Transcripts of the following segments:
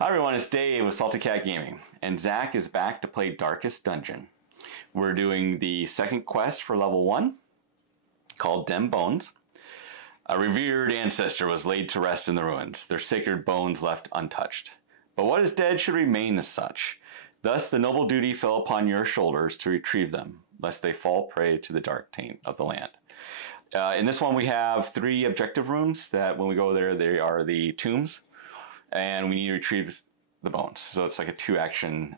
Hi everyone, it's Dave with Salty Cat Gaming, and Zach is back to play Darkest Dungeon. We're doing the second quest for level 1, called Dem Bones. A revered ancestor was laid to rest in the ruins, their sacred bones left untouched. But what is dead should remain as such. Thus the noble duty fell upon your shoulders to retrieve them, lest they fall prey to the dark taint of the land. In this one we have 3 objective rooms that when we go there, they are the tombs. And we need to retrieve the bones. So it's like a 2-action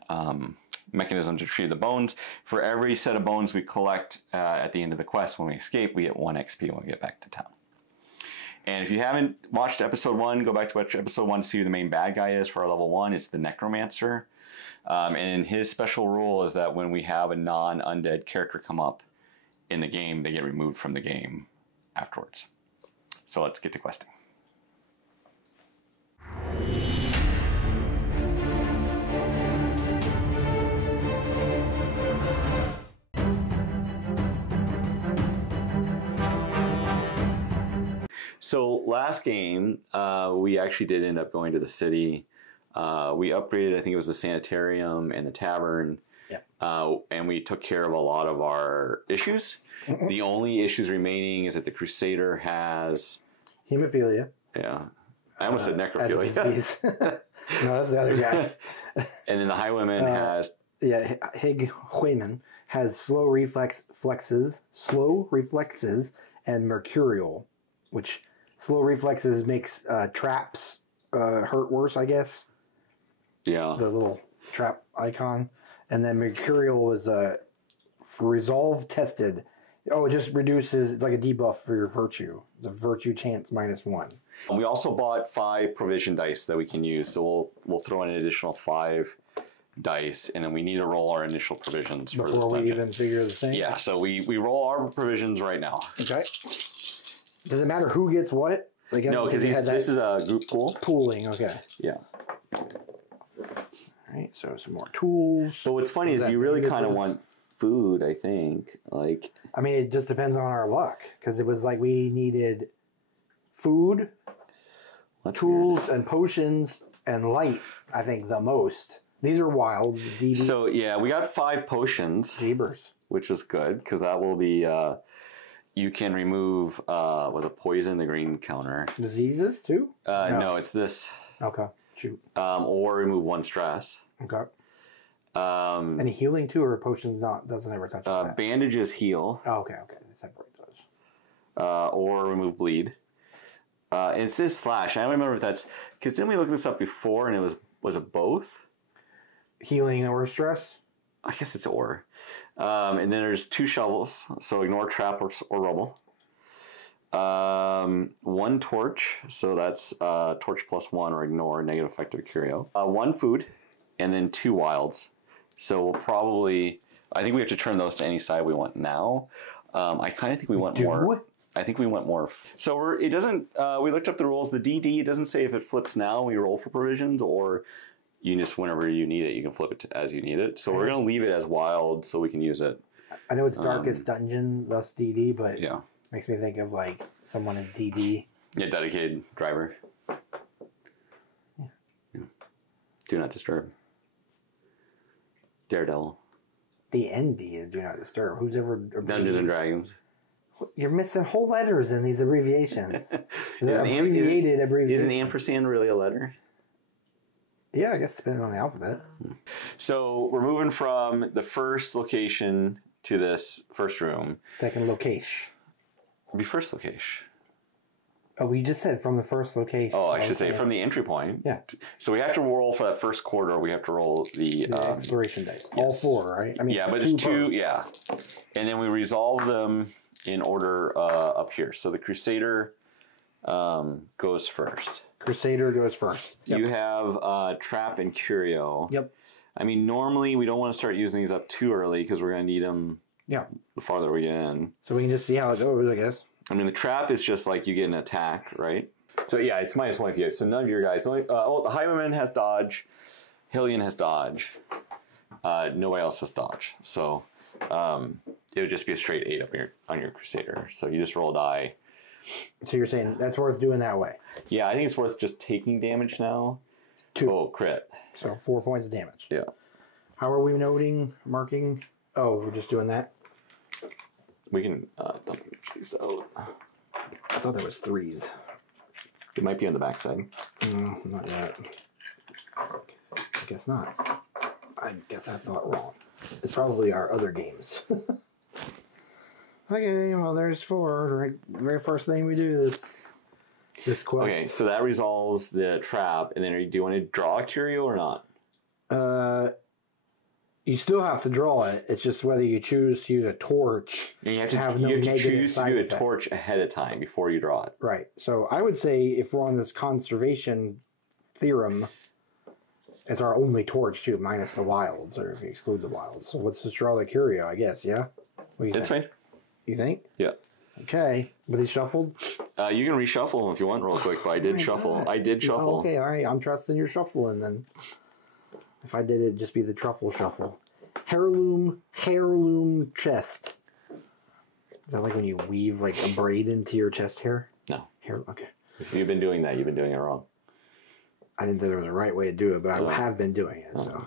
mechanism to retrieve the bones. For every set of bones we collect at the end of the quest when we escape, we get 1 XP when we get back to town. And if you haven't watched episode 1, go back to watch episode 1 to see who the main bad guy is for our level 1. It's the Necromancer. And his special rule is that when we have a non-undead character come up in the game, they get removed from the game afterwards. So let's get to questing. So last game, we actually did end up going to the city. We upgraded, I think it was the sanitarium and the tavern. Yeah. And we took care of a lot of our issues. Mm-hmm. The only issues remaining is that the Crusader has... hemophilia. Yeah. I almost said necrophilia. No, that's the other guy. And then the Highwayman has... Yeah, Highwayman has slow reflexes, and mercurial, which slow reflexes makes traps hurt worse, I guess. Yeah. The little trap icon. And then mercurial was resolve tested. Oh, it just reduces, it's like a debuff for your virtue. The virtue chance -1. We also bought 5 provision dice that we can use, so we'll throw in an additional 5 dice, and then we need to roll our initial provisions for this dungeon. Before we even figure the thing? Yeah, so we roll our provisions right now. Okay. Does it matter who gets what? Like, no, because this is a group pool. Pooling, okay. Yeah. All right, so some more tools. But what's funny is you really kind of want food, I think. Like, I mean, it just depends on our luck, because it was like we needed food, tools, and potions, and light, I think, the most. These are wild. DD. So, yeah, we got 5 potions. Jeebers. Which is good, because that will be... you can remove, was it poison, the green counter. Diseases, too? No, it's this. Okay, shoot. Or remove 1 stress. Okay. Any healing, too, or potions doesn't ever touch that? Bandages heal. Oh, okay. Separate those. Or remove bleed. And it says slash. I don't remember if that's... Because didn't we look this up before, and it was it both? Healing or stress? I guess it's or. And then there's 2 shovels, so ignore trap or rubble. 1 torch, so that's torch +1 or ignore negative effect of curio. 1 food, and then 2 wilds. So we'll probably, I think we have to turn those to any side we want now. I kind of think we want more. I think we want more. So it doesn't, we looked up the rules. The DD, it doesn't say if it flips now when you roll for provisions, or you just, whenever you need it, you can flip it as you need it. So we're going to leave it as wild so we can use it. I know it's Darkest Dungeon, thus DD, but yeah, makes me think of like someone as DD. Yeah, dedicated driver. Yeah. Do not disturb. Daredevil. The ND is Do Not Disturb. Who's ever... Dungeons and Dragons. You're missing whole letters in these abbreviations. Is abbreviation. an ampersand really a letter? Yeah, I guess depending on the alphabet. So we're moving from the first location to this first room. Second location. It'd be first location. Oh, we just said from the first location. Oh, I should say from the entry point. Yeah. So we have to roll for that first quarter. We have to roll the exploration dice. Yes. All 4, right? I mean, yeah, but it's 2. Yeah, and then we resolve them in order up here. So the Crusader goes first. Crusader goes first. Yep. You have Trap and Curio. Yep. I mean, normally we don't want to start using these up too early because we're going to need them the farther we get in. So we can just see how it goes, I guess. I mean, the Trap is just like you get an attack, right? So yeah, it's -1 if you get. So none of your guys. Only, the Highwayman has dodge. Hillian has dodge. Nobody else has dodge. So it would just be a straight 8 up on your Crusader. So you just roll a die. So you're saying that's worth doing that way? Yeah, I think it's worth just taking damage now. 2. Oh, crit. So 4 points of damage. Yeah. How are we marking? Oh, we're just doing that? We can dump these out. I thought there was 3s. It might be on the backside. Not yet. I guess not. I guess I thought wrong. It's probably our other games. Okay, well, there's 4. Right, very first thing we do is this quest. Okay, so that resolves the trap, and then do you want to draw a curio or not? You still have to draw it. It's just whether you choose to use a torch. And you have to have no negative choose to do a effect. torch ahead of time before you draw it. Right. So I would say if we're on this conservation theorem, it's our only torch too, minus the wilds, or if you exclude the wilds. So let's just draw the curio, I guess. Yeah. What do you That's think? fine. You think? Yeah. Okay. Was he shuffled? You can reshuffle them if you want real quick, but I did shuffle. God. I did shuffle. Oh, okay, all right. I'm trusting your shuffling then. If I did it, just be the truffle shuffle. Heirloom chest. Is that like when you weave like a braid into your chest hair? No. Okay. You've been doing that. You've been doing it wrong. I didn't think there was a right way to do it, but I have been doing it. So,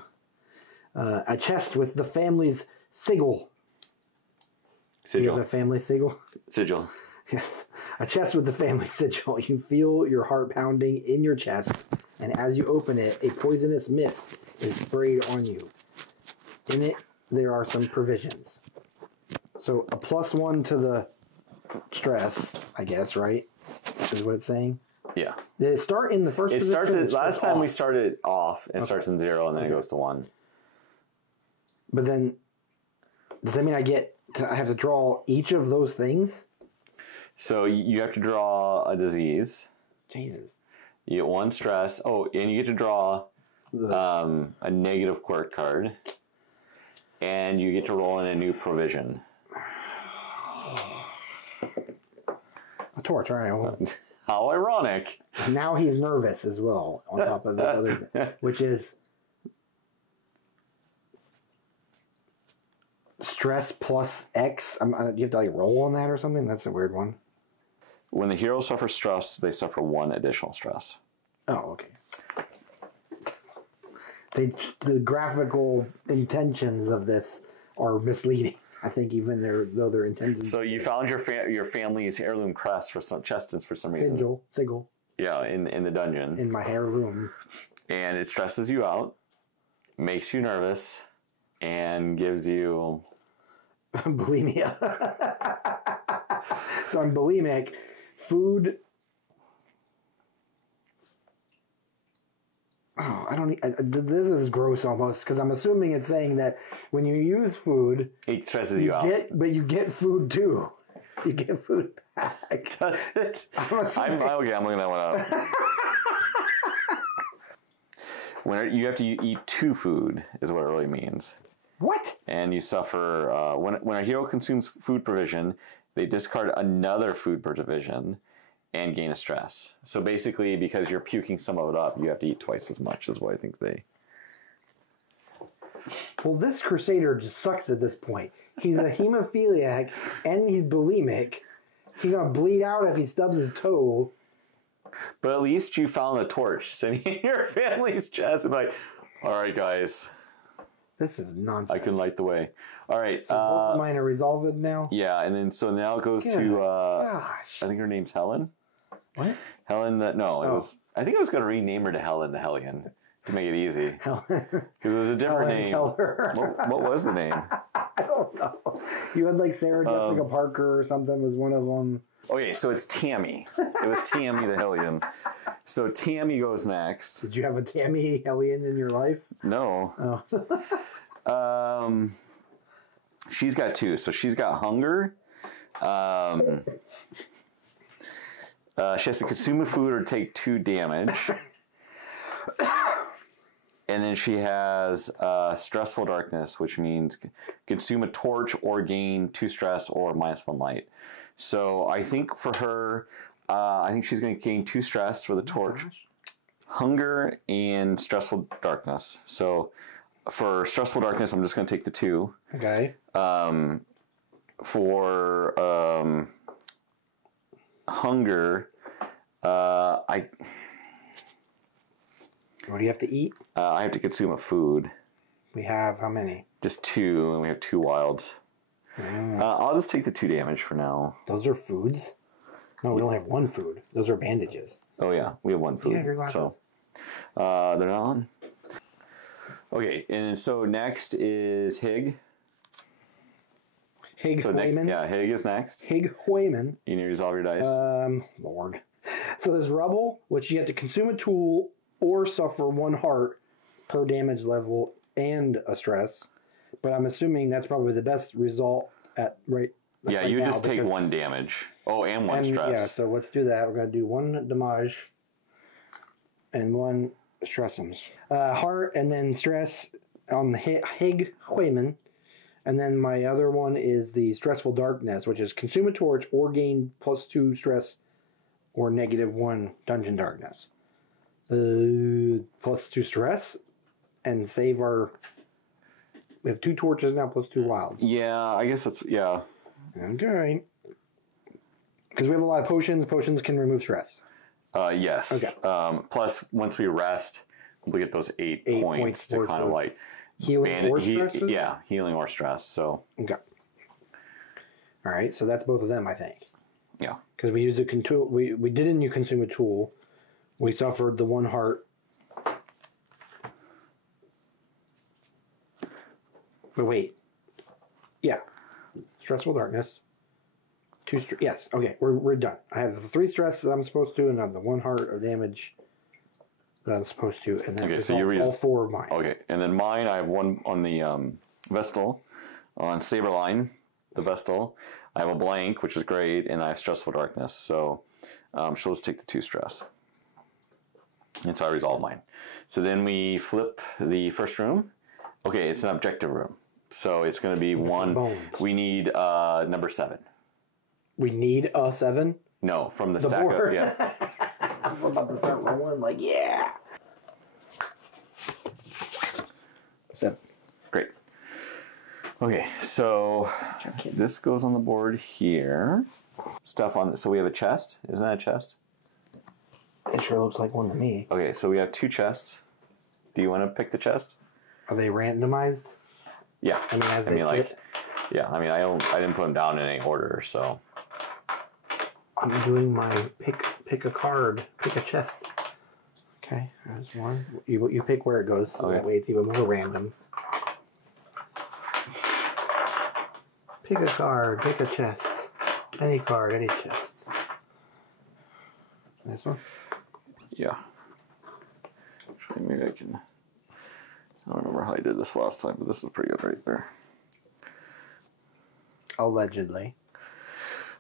a chest with the family's sigil. Sigil. You have a family sigil? Sigil. Yes. A chest with the family sigil. You feel your heart pounding in your chest, and as you open it, a poisonous mist is sprayed on you. In it, there are some provisions. So, a +1 to the stress, I guess, right? Is what it's saying? Yeah. Did it start in the first It position? starts last time we off? started off, it starts in 0 and then it goes to 1. But then, does that mean I have to draw each of those things? So you have to draw a disease. Jesus. You get 1 stress. Oh, and you get to draw a negative quirk card. And you get to roll in a new provision. A torch, all right. Well, How ironic. now he's nervous as well, on top of the other thing, which is stress plus X. You have to like roll on that or something? That's a weird one. When the hero suffers stress, they suffer 1 additional stress. Oh, okay. The graphical intentions of this are misleading. I think even though their intentions. So you found your family's heirloom crest for some chestnuts for some reason. Sigil. Yeah, in the dungeon. In my heirloom. And it stresses you out, makes you nervous, and gives you bulimia. So I'm bulimic. Food. Oh, I don't. This is gross almost because I'm assuming it's saying that when you use food, it stresses you out. But you get food too. You get food back. Does it? I'm assuming. Okay, I'm looking that one up. When you have to eat 2 food is what it really means. What? And you suffer when a hero consumes food provision, they discard another food provision and gain a stress. So basically, because you're puking some of it up, you have to eat twice as much, is what I think they... Well, this Crusader just sucks at this point. He's a hemophiliac, and he's bulimic. He's going to bleed out if he stubs his toe. But at least you found a torch sitting in your family's chest and be like, all right, guys. This is nonsense. I can light the way. All right. So both of mine are resolved now? Yeah, and then so now it goes to, I think her name's Helen. What? Helen, it was. I think I was going to rename her to Helen the Hellion to make it easy. Helen. Because it was a different name. What was the name? I don't know. You had like Sarah Jessica Parker or something was one of them. Okay, so it's Tammy. It was Tammy the Hellion. So Tammy goes next. Did you have a Tammy Hellion in your life? No. Oh. She's got 2. So she's got hunger. She has to consume a food or take 2 damage. And then she has stressful darkness, which means consume a torch or gain 2 stress or -1 light. So I think for her, I think she's going to gain 2 stress for the torch. Hunger and stressful darkness. So for stressful darkness, I'm just going to take the 2. Okay. For hunger, What do you have to eat? I have to consume a food. We have how many? Just 2, and we have 2 wilds. I'll just take the 2 damage for now. Those are foods? No, we only have 1 food. Those are bandages. Oh yeah, we have 1 food. Yeah, so they're not on. Okay, and so next is Hig. Hig Hoyman. Yeah, Hig is next. Hig Hoyman. You need to resolve your dice. Lord. So there's Rubble, which you have to consume a tool or suffer 1 heart per damage level and a stress. But I'm assuming that's probably the best result at right. Yeah, right you now just take 1 damage. Oh, and 1 stress. Yeah, so let's do that. We're going to do 1 damage and 1 stressums. Heart and then stress on the Hig Hoyman. And then my other one is the Stressful Darkness, which is consume a torch or gain +2 stress or -1 dungeon darkness. +2 stress and save our... We have 2 torches now +2 wilds. Yeah, I guess it's... Yeah. Okay. Because we have a lot of potions. Potions can remove stress. Yes. Okay. Plus, once we rest, we get those 8 points to kind of like... Healing or stress? Yeah, healing or stress. So... Okay. All right, so that's both of them, I think. Yeah. Because we used we didn't consume a tool. We suffered the 1 heart. But wait. Yeah. Stressful Darkness. 2 yes. Okay, we're done. I have the 3 stress that I'm supposed to, and I have the 1 heart of damage that I'm supposed to, and then so all 4 of mine. Okay, and then mine, I have 1 on the Vestal, on Saberline, the Vestal. I have a blank, which is great, and I have Stressful Darkness. So she'll just take the 2 stress. And so I resolve mine. So then we flip the first room. Okay, it's an objective room. So it's going to be 1. Bones. We need number 7. We need a 7? No, from the stack board. up. Yeah. I was about to start rolling like, yeah. 7. Great. Okay, so this goes on the board here. Stuff on... So we have a chest. Isn't that a chest? It sure looks like one to me. Okay, so we have 2 chests. Do you want to pick the chest? Are they randomized? Yeah. I mean, as they sit? Yeah, I mean, I didn't put them down in any order, so... I'm doing my pick a card, pick a chest. Okay, there's 1. You pick where it goes, so that way it's even more random. Pick a card, pick a chest. Any card, any chest. This one? Yeah. Actually, maybe I can... I don't remember how I did this last time, but this is pretty good right there. Allegedly.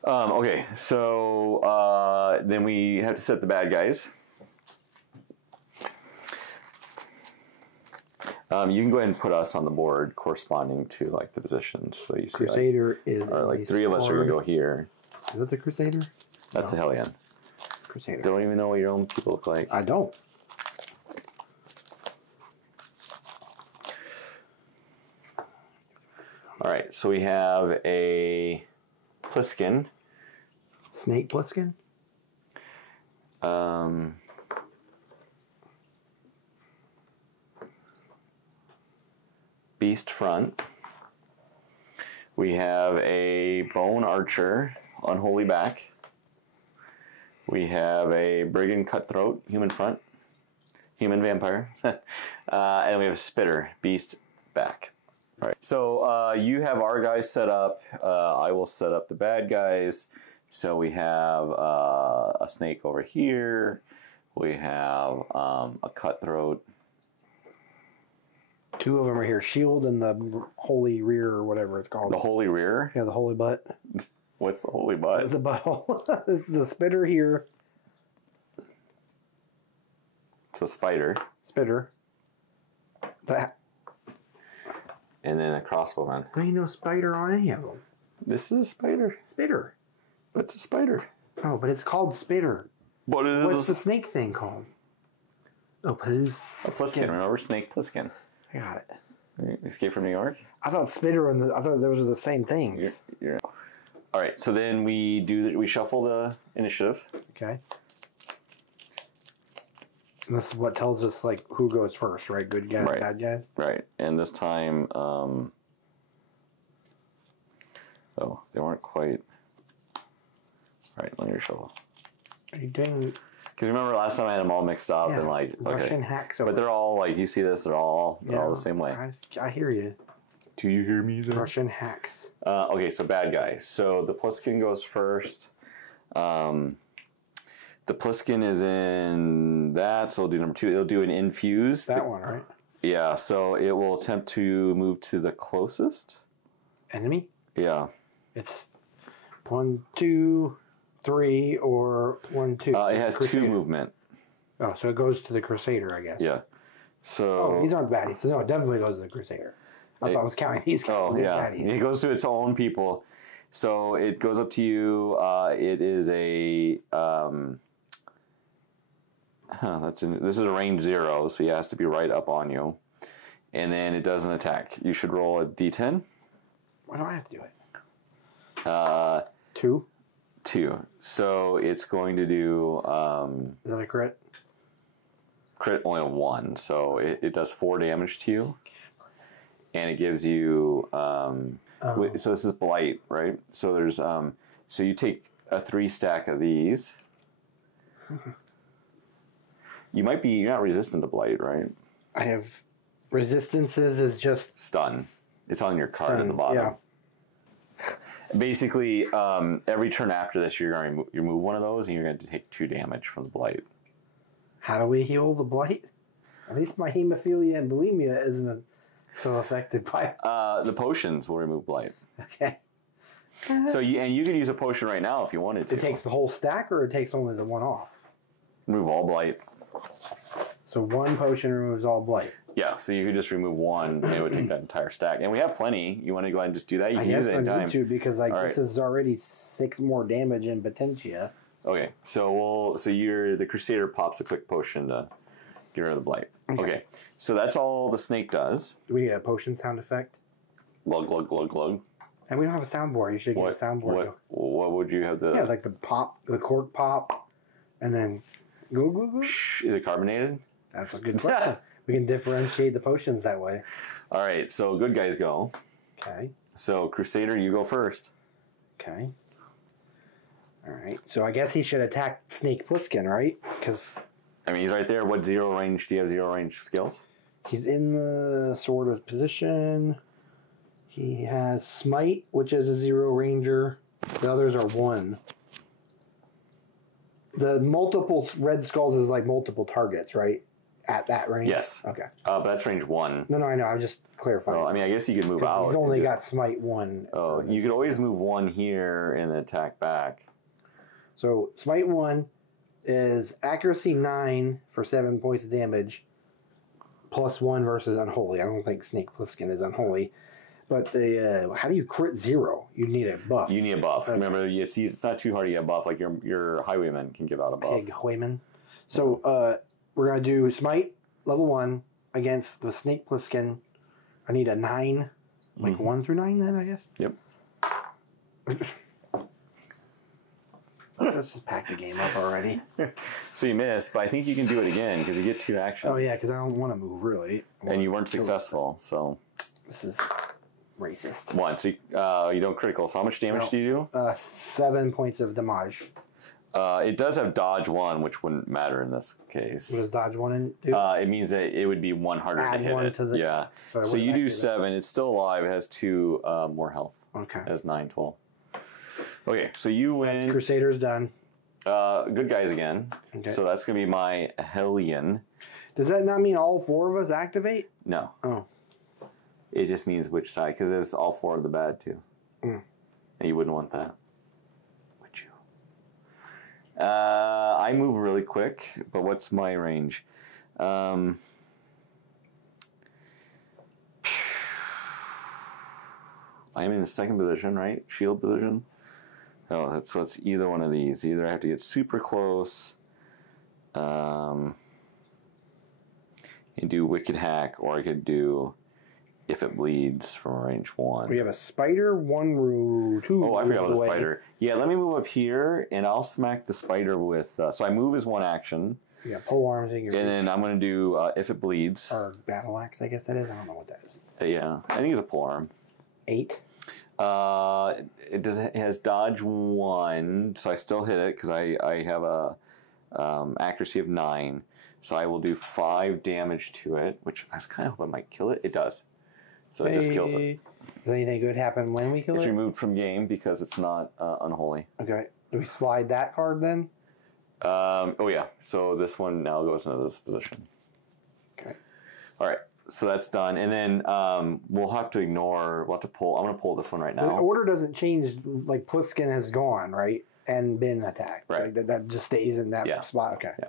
Okay, so then we have to set the bad guys. You can go ahead and put us on the board corresponding to like the positions. So you see, Crusader is like 3 of us are gonna go here. Is that the Crusader? That's a Hellion. Crusader. Don't even know what your own people look like. I don't. All right, so we have a Pliskin. Snake Pliskin? Beast Front. We have a Bone Archer, Unholy Back. We have a Brigand Cutthroat, Human Front. Human Vampire. And we have a Spitter, Beast Back. All right, so you have our guys set up. I will set up the bad guys. So we have a snake over here. We have a Cutthroat. 2 of them are here. Shield and the Holy Rear or whatever it's called. The Holy Rear? Yeah, the Holy Butt. What's the Holy Butt? The butthole. This is the Spitter here. It's a spider. Spitter. That. And then a crossbowman. There ain't no spider on any of them. This is a spider. Spitter. But it's a spider. Oh, but it's called Spitter. But it What's is the snake thing called? Oh, Pliskin. a Pliskin. Remember Snake Pliskin? I got it. Escape from New York? I thought Spitter and I thought those were the same things. All right, so then we shuffle the initiative. Okay. And this is what tells us like who goes first, right? Good guys, Right. bad guys. Right. And this time, oh, they weren't quite. All right, let me reshuffle. Are you doing? Because remember last time I had them all mixed up and like Russian hacks. but they're all like you see this, they're all the same way. I hear you. Do you hear me? There? Russian hacks. Okay, so bad guy. So the Pliskin goes first. The Pliskin is in that, so we'll do number 2. It'll do an infuse. That one, right? Yeah, so it will attempt to move to the closest Enemy? Yeah. It's 1, 2, 3, or 1, 2. It has Crusader. 2 movement. Oh, so it goes to the Crusader, I guess. Yeah. So. Oh, these aren't baddies. So no, it definitely goes to the Crusader. I thought I was counting these guys. Oh, yeah. Baddies. It goes to its own people. So it goes up to you. It is a. This is a range 0, so he has to be right up on you. And then it does an attack. You should roll a d10. Why do I have to do it? 2. 2. So it's going to do. Is that a crit? Crit only a 1, so it does 4 damage to you. And it gives you. So this is blight, right? So there's. So you take a 3 stack of these. You're not resistant to blight, right? I have resistances is just stun. It's on your card stun, at the bottom. Yeah. Basically, every turn after this, you're going to remove one of those, and you're going to take 2 damage from the blight. How do we heal the blight? At least my hemophilia and bulimia isn't so affected by it. The potions will remove blight. Okay. So you could use a potion right now if you wanted to. It takes the whole stack, or it takes only the one off? Remove all blight. So 1 potion removes all blight. Yeah, so you could just remove 1, and it would take that entire stack. And we have plenty. You want to go ahead and just do that? You can use it anytime. I need to, because all this is already 6 more damage in Potentia. Okay, so the Crusader pops a quick potion to get rid of the blight. Okay, so that's all the snake does. Do we need a potion sound effect? Glug, glug, glug, glug. And we don't have a soundboard. You should get a soundboard. What would you have Yeah, like the pop, the cork pop, and then glug, glug, glug. Is it carbonated? That's a good question. We can differentiate the potions that way. All right, so good guys go. Okay. So Crusader, you go first. Okay. All right. So I guess he should attack Snake Plissken, right? Because I mean, he's right there. What 0 range? Do you have 0 range skills? He's in the sort of position. He has Smite, which is a 0 ranger. The others are 1. The multiple red skulls is like multiple targets, right? At that range? Yes. Okay. But that's range 1. No, I know. I'm just clarifying. Well, I mean, I guess you could move out. He's only got Smite 1. Oh, you could always move 1 here and then attack back. So Smite 1 is accuracy 9 for 7 points of damage, plus 1 versus Unholy. I don't think Snake Plissken is Unholy. But how do you crit 0? You need a buff. You need a buff. Remember, it's not too hard to get a buff. Like your highwayman can give out a buff. Pig Highwayman. So we're going to do Smite, level 1, against the Snake Plissken. I need a 9. Like 1 through 9 then, I guess? Yep. Let's just pack the game up already. So you missed, but I think you can do it again because you get 2 actions. Oh, yeah, because I don't want to move, really. And you weren't successful, so... This is racist. 1. So you don't critical. So how much damage do you do? 7 points of damage. It does have dodge 1, which wouldn't matter in this case. What does dodge 1 do? It means that it would be 1 harder to hit it. To the, yeah. So you do 7. It's still alive. It has 2 more health. Okay. It has 9 total. Okay, so you win. That's Crusader's done. Good guys again. Okay. So that's going to be my Hellion. Does that not mean all 4 of us activate? No. Oh. It just means which side, because it's all 4 of the bad, too. And you wouldn't want that. Would you? I move really quick, but what's my range? I'm in the second position, right? Shield position. Oh, so it's either one of these. Either I have to get super close and do Wicked Hack, or I could do If It Bleeds from range 1. We have a spider, 1 rule, 2. Oh, I forgot about the spider. Yeah, let me move up here, and I'll smack the spider with... so I move as 1 action. You got pole arms in your. And then I'm going to do if it bleeds. Or battle axe, I guess that is. I don't know what that is. Yeah, I think it's a pole arm. 8. It has dodge 1, so I still hit it because I have a accuracy of 9. So I will do 5 damage to it, which I was kind of hoping might kill it. It does. So it just kills it. Does anything good happen when we kill It's it? removed from game because it's not unholy. Okay. Do we slide that card then? Oh yeah. So this one now goes into this position. Okay. All right. So that's done, and then we'll have to ignore. We'll have to pull. I'm going to pull this one right now. The order doesn't change. Like Pliskin has gone right and been attacked. Right. Like, that just stays in that spot. Okay. Yeah.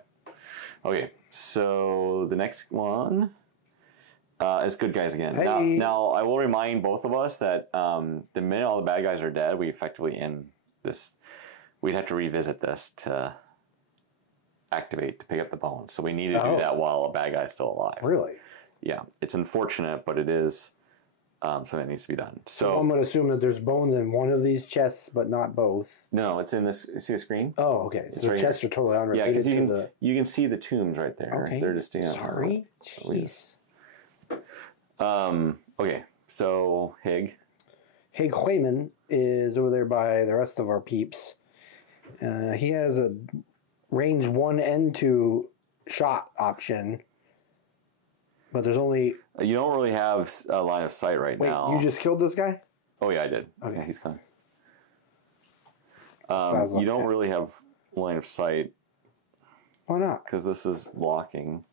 Okay. So the next one is good guys again. Hey. Now I will remind both of us that the minute all the bad guys are dead, we effectively end this. We'd have to revisit this to activate to pick up the bones. So we need to do that while a bad guy is still alive. Really? Yeah, it's unfortunate, but it is something that needs to be done. So I'm going to assume that there's bones in one of these chests, but not both. No, it's in this. You see the screen? Oh, okay. So the chests are totally unrelated because to you can see the tombs right there. Okay. They're just staying on top. Sorry. Jeez. Okay, so Hig Huayman is over there by the rest of our peeps. He has a range 1 and 2 shot option. But there's only... You don't really have a line of sight now. Wait, you just killed this guy? Oh, yeah, I did. Okay. Yeah, he's gone. You don't really have line of sight. Why not? Because this is blocking.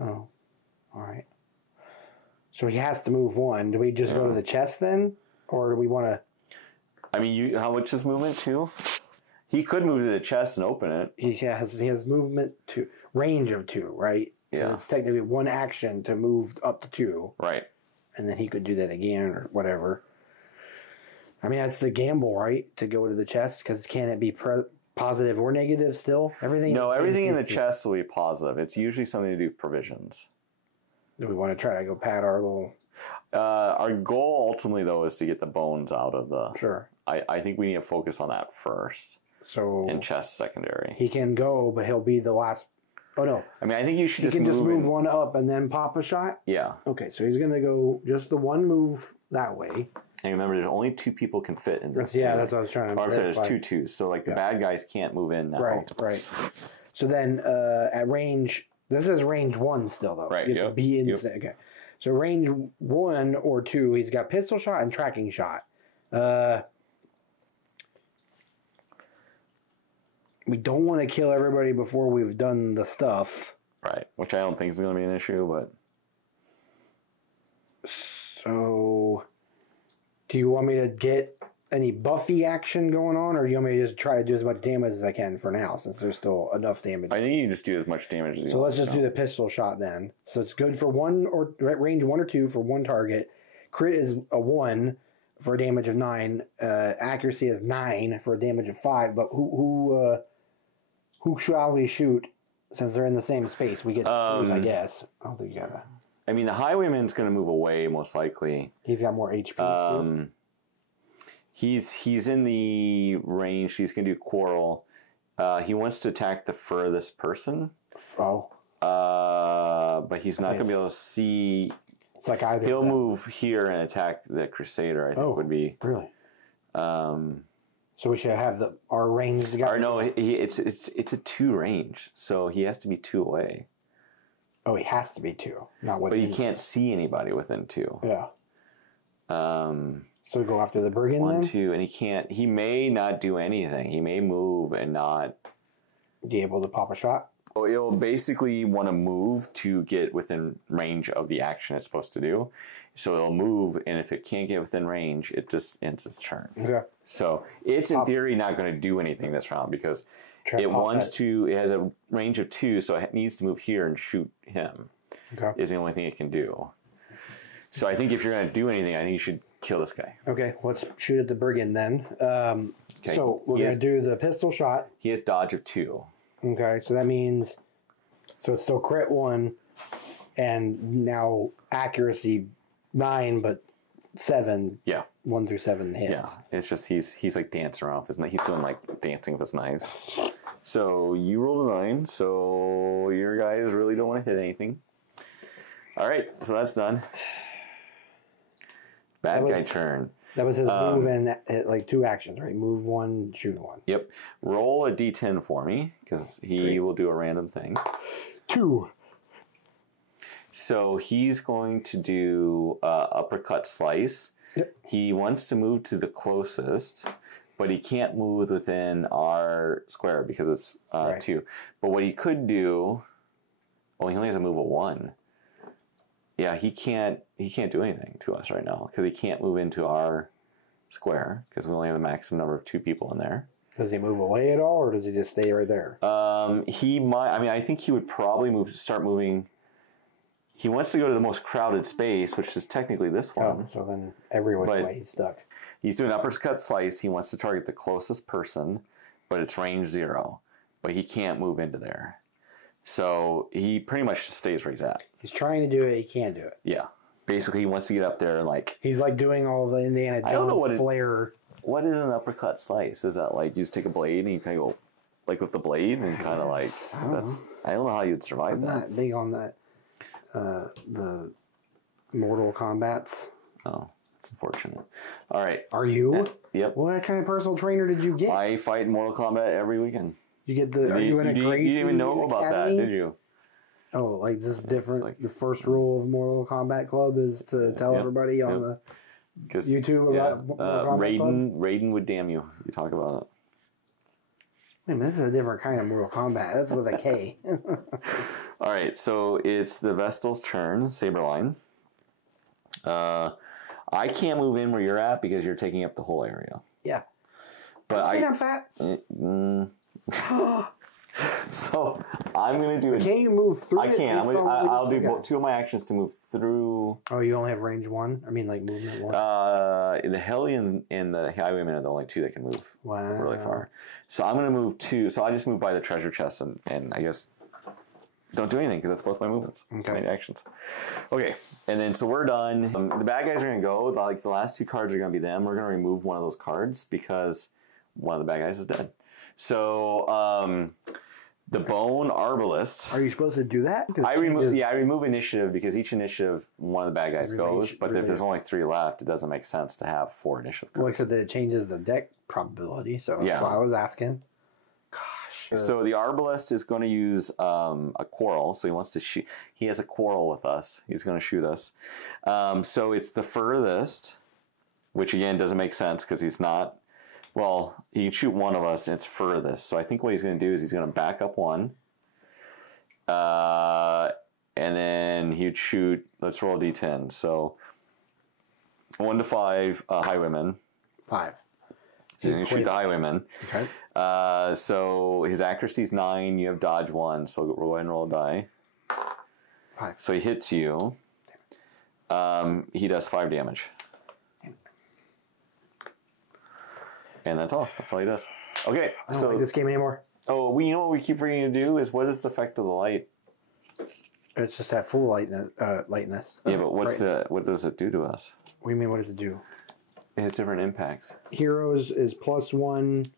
Oh, all right. So he has to move 1. Do we just go to the chest then? Or do we want to... I mean, how much is movement 2? He could move to the chest and open it. He has movement to... Range of 2, right? Yeah. It's technically 1 action to move up to 2. Right. And then he could do that again or whatever. I mean, that's the gamble, right? To go to the chest? Because can it be positive or negative still? Everything in the chest will be positive. It's usually something to do with provisions. Do we want to try to go pat our little... Our goal ultimately, though, is to get the bones out of the... Sure. I think we need to focus on that first. So... And chest secondary. He can go, but he'll be the last... Oh, no. I mean, I think you should just move 1 up and then pop a shot? Yeah. Okay, so he's going to go just the 1 move that way. And remember, there's only 2 people can fit in this. That's what I was trying to... I'm sorry, there's 2 twos. So, like, the bad guys can't move in now. Right. So then, at range... This is range 1 still, though. Right, You have to be in... Okay. So range 1 or 2, he's got pistol shot and tracking shot. We don't want to kill everybody before we've done the stuff. Right, which I don't think is going to be an issue, but... So, do you want me to get any Buffy action going on, or do you want me to just try to do as much damage as I can for now, since there's still enough damage? I think you just do as much damage as you want. So let's just do the pistol shot then. So it's good for range 1 or 2 for 1 target. Crit is a 1 for a damage of 9. Accuracy is 9 for a damage of 5. But who shall we shoot? Since they're in the same space, we get to choose, I guess. I don't think you gotta. I mean, the highwayman's going to move away most likely. He's got more HP. He's in the range. He's going to do quarrel. He wants to attack the furthest person. Oh. But he's not going to be able to see. It's like either. He'll move here and attack the Crusader. I think would be really. So we should have our range together. Or no, it's a 2 range, so he has to be 2 away. Oh, he has to be 2, not within. But he can't see anybody within 2. Yeah. So we go after the brigand 1, then? 2, and he can't. He may not do anything. He may move and not be able to pop a shot. Oh, it'll basically want to move to get within range of the action it's supposed to do. So it'll move, and if it can't get within range, it just ends its turn. Okay. So it's in theory not going to do anything this round because it wants to. It has a range of 2, so it needs to move here and shoot him. Okay. Is the only thing it can do. So I think if you're going to do anything, I think you should kill this guy. Okay, let's shoot at the brigand then. Okay. So we're going to do the pistol shot. He has dodge of 2. Okay, so that means, so it's still crit 1, and now accuracy 9, but 7. Yeah. 1 through 7 hits. Yeah, it's just he's like dancing around with his knife. He's doing like dancing with his knives. So you rolled a 9, so your guys really don't want to hit anything. All right, so that's done. Bad guy turn. That was his move and like 2 actions, right? Move 1, shoot 1. Yep. Roll a d10 for me, because he will do a random thing. 2. So he's going to do uppercut slice. Yep. He wants to move to the closest, but he can't move within our square because it's 2. But what he could do, well, he only has to move a 1. Yeah, he can't do anything to us right now because he can't move into our square because we only have a maximum number of 2 people in there. Does he move away at all, or does he just stay right there? He might. I mean, I think he would probably start moving. He wants to go to the most crowded space, which is technically this one. Oh, so then every which way he's stuck. He's doing uppercut slice. He wants to target the closest person, but it's range 0. But he can't move into there. So he pretty much just stays where he's at. He's trying to do it. He can't do it. Yeah. Basically, he wants to get up there and like... He's like doing all the Indiana Jones flare. What is an uppercut slice? Is that like you just take a blade and you kind of go like with the blade and kind of like... I don't know how you'd survive that. I'm not big on that. The Mortal Kombats. Oh, that's unfortunate. All right. Are you? Yep. What kind of personal trainer did you get? I fight in Mortal Kombat every weekend. You get the. Are you in a Gracie? You didn't even know about that, did you? Oh, like this is different. Like, the first rule of Mortal Kombat Club is to tell everybody on the YouTube about Mortal Kombat Club. Raiden would damn you. You talk about it. Man, this is a different kind of Mortal Kombat. That's with a K. All right, so it's the Vestal's turn, Saberline. I can't move in where you're at because you're taking up the whole area. Yeah. But I'm fat. So I'm going to do Can't you move through I can. I'll do 2 of my actions to move through. Oh, you only have range 1? I mean, like movement 1? The Hellion and the Highwayman are the only 2 that can move really far. So I'm going to move 2. So I just move by the treasure chest and I guess don't do anything because that's both my movements. Okay. My actions. Okay. And then so we're done. The bad guys are going to go. Like the last 2 cards are going to be them. We're going to remove one of those cards because one of the bad guys is dead. So the Bone Arbalist. Are you supposed to do that? I remove initiative because each initiative one of the bad guys goes. But if there's only 3 left, it doesn't make sense to have 4 initiative cards. Well, except that it changes the deck probability. So that's why I was asking. Gosh. So the Arbalist is going to use a quarrel. So he wants to shoot. He has a quarrel with us. He's going to shoot us. So it's the furthest, which again doesn't make sense because he's not. Well, he can shoot one of us, and it's furthest. So I think what he's going to do is he's going to back up 1. And then he'd shoot, let's roll a d10. So 1 to 5 Highwaymen. 5. So he's going to shoot the Highwaymen. Okay. So his accuracy is 9. You have dodge 1. So go ahead and roll a die. 5. So he hits you. He does 5 damage. And that's all. That's all he does. Okay. I don't like this game anymore. Oh, you know what we keep forgetting to do is what is the effect of the light? It's just that full lightness. Yeah, but what does it do to us? What do you mean? What does it do? It has different impacts. Heroes is +1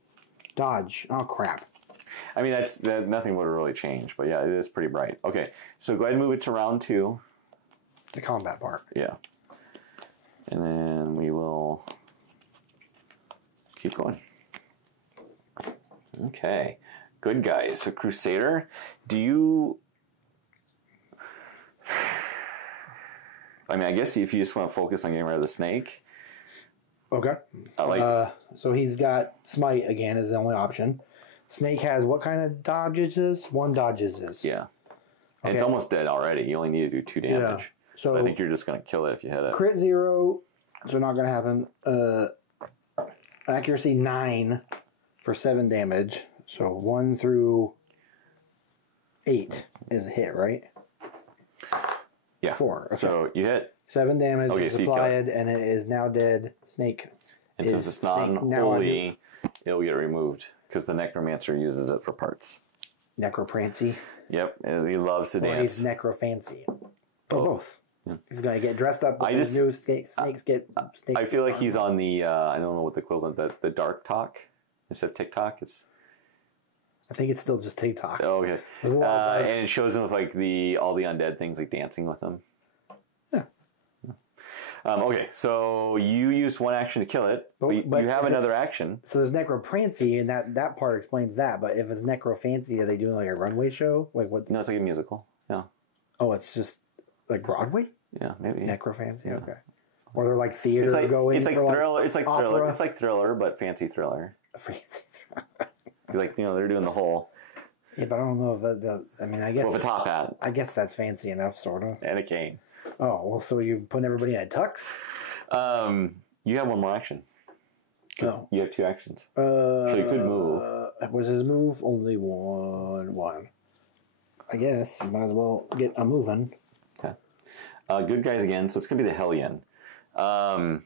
dodge. Oh crap. I mean that nothing would really change, but yeah, it is pretty bright. Okay, so go ahead and move it to round 2. The combat part. Yeah. And then we will keep going. Okay. Good guys. So Crusader, do you... I mean, I guess if you just want to focus on getting rid of the snake. Okay. So he's got Smite again is the only option. Snake has what kind of dodges? 1 dodges. Yeah. And it's almost dead already. You only need to do 2 damage. Yeah. So I think you're just going to kill it if you hit it. Crit 0, so not going to happen. Accuracy 9 for 7 damage. So 1 through 8 is a hit, right? Yeah. 4. Okay. So you hit. 7 damage is so applied, and it is now dead. Snake. And since it's non-holy, it'll get removed because the Necromancer uses it for parts. Necroprancy. Yep, and he loves to dance. He's necrofancy. Both. Yeah. He's going to get dressed up with his new snakes. I feel like he's on the, I don't know what the equivalent, the dark talk. Instead of TikTok, it's... I think it's still just TikTok. Oh, okay. There's a lot of and it shows them with like all the undead things like dancing with them. Yeah. Okay, so you used one action to kill it, but you have another action. So there's Necromancy, and that part explains that. But if it's Necrofancy, are they doing like a runway show? Like what? No, it's like a musical. Yeah. Oh, it's just like Broadway? Yeah, maybe. Necrofancy, okay. Or they're like theater going. It's like thriller. Like it's like opera. thriller. It's like thriller, but fancy thriller. Fancy thriller. Like they're doing the whole. Yeah, but I don't know if that. I mean, I guess with a top hat. I guess that's fancy enough, sort of. And a cane. Oh well, so you putting everybody in a tux? You have one more action. No, you have two actions. So you could move. Was his move only one? I guess you might as well get a moving. Okay. Good guys again. So it's gonna be the Hellion. I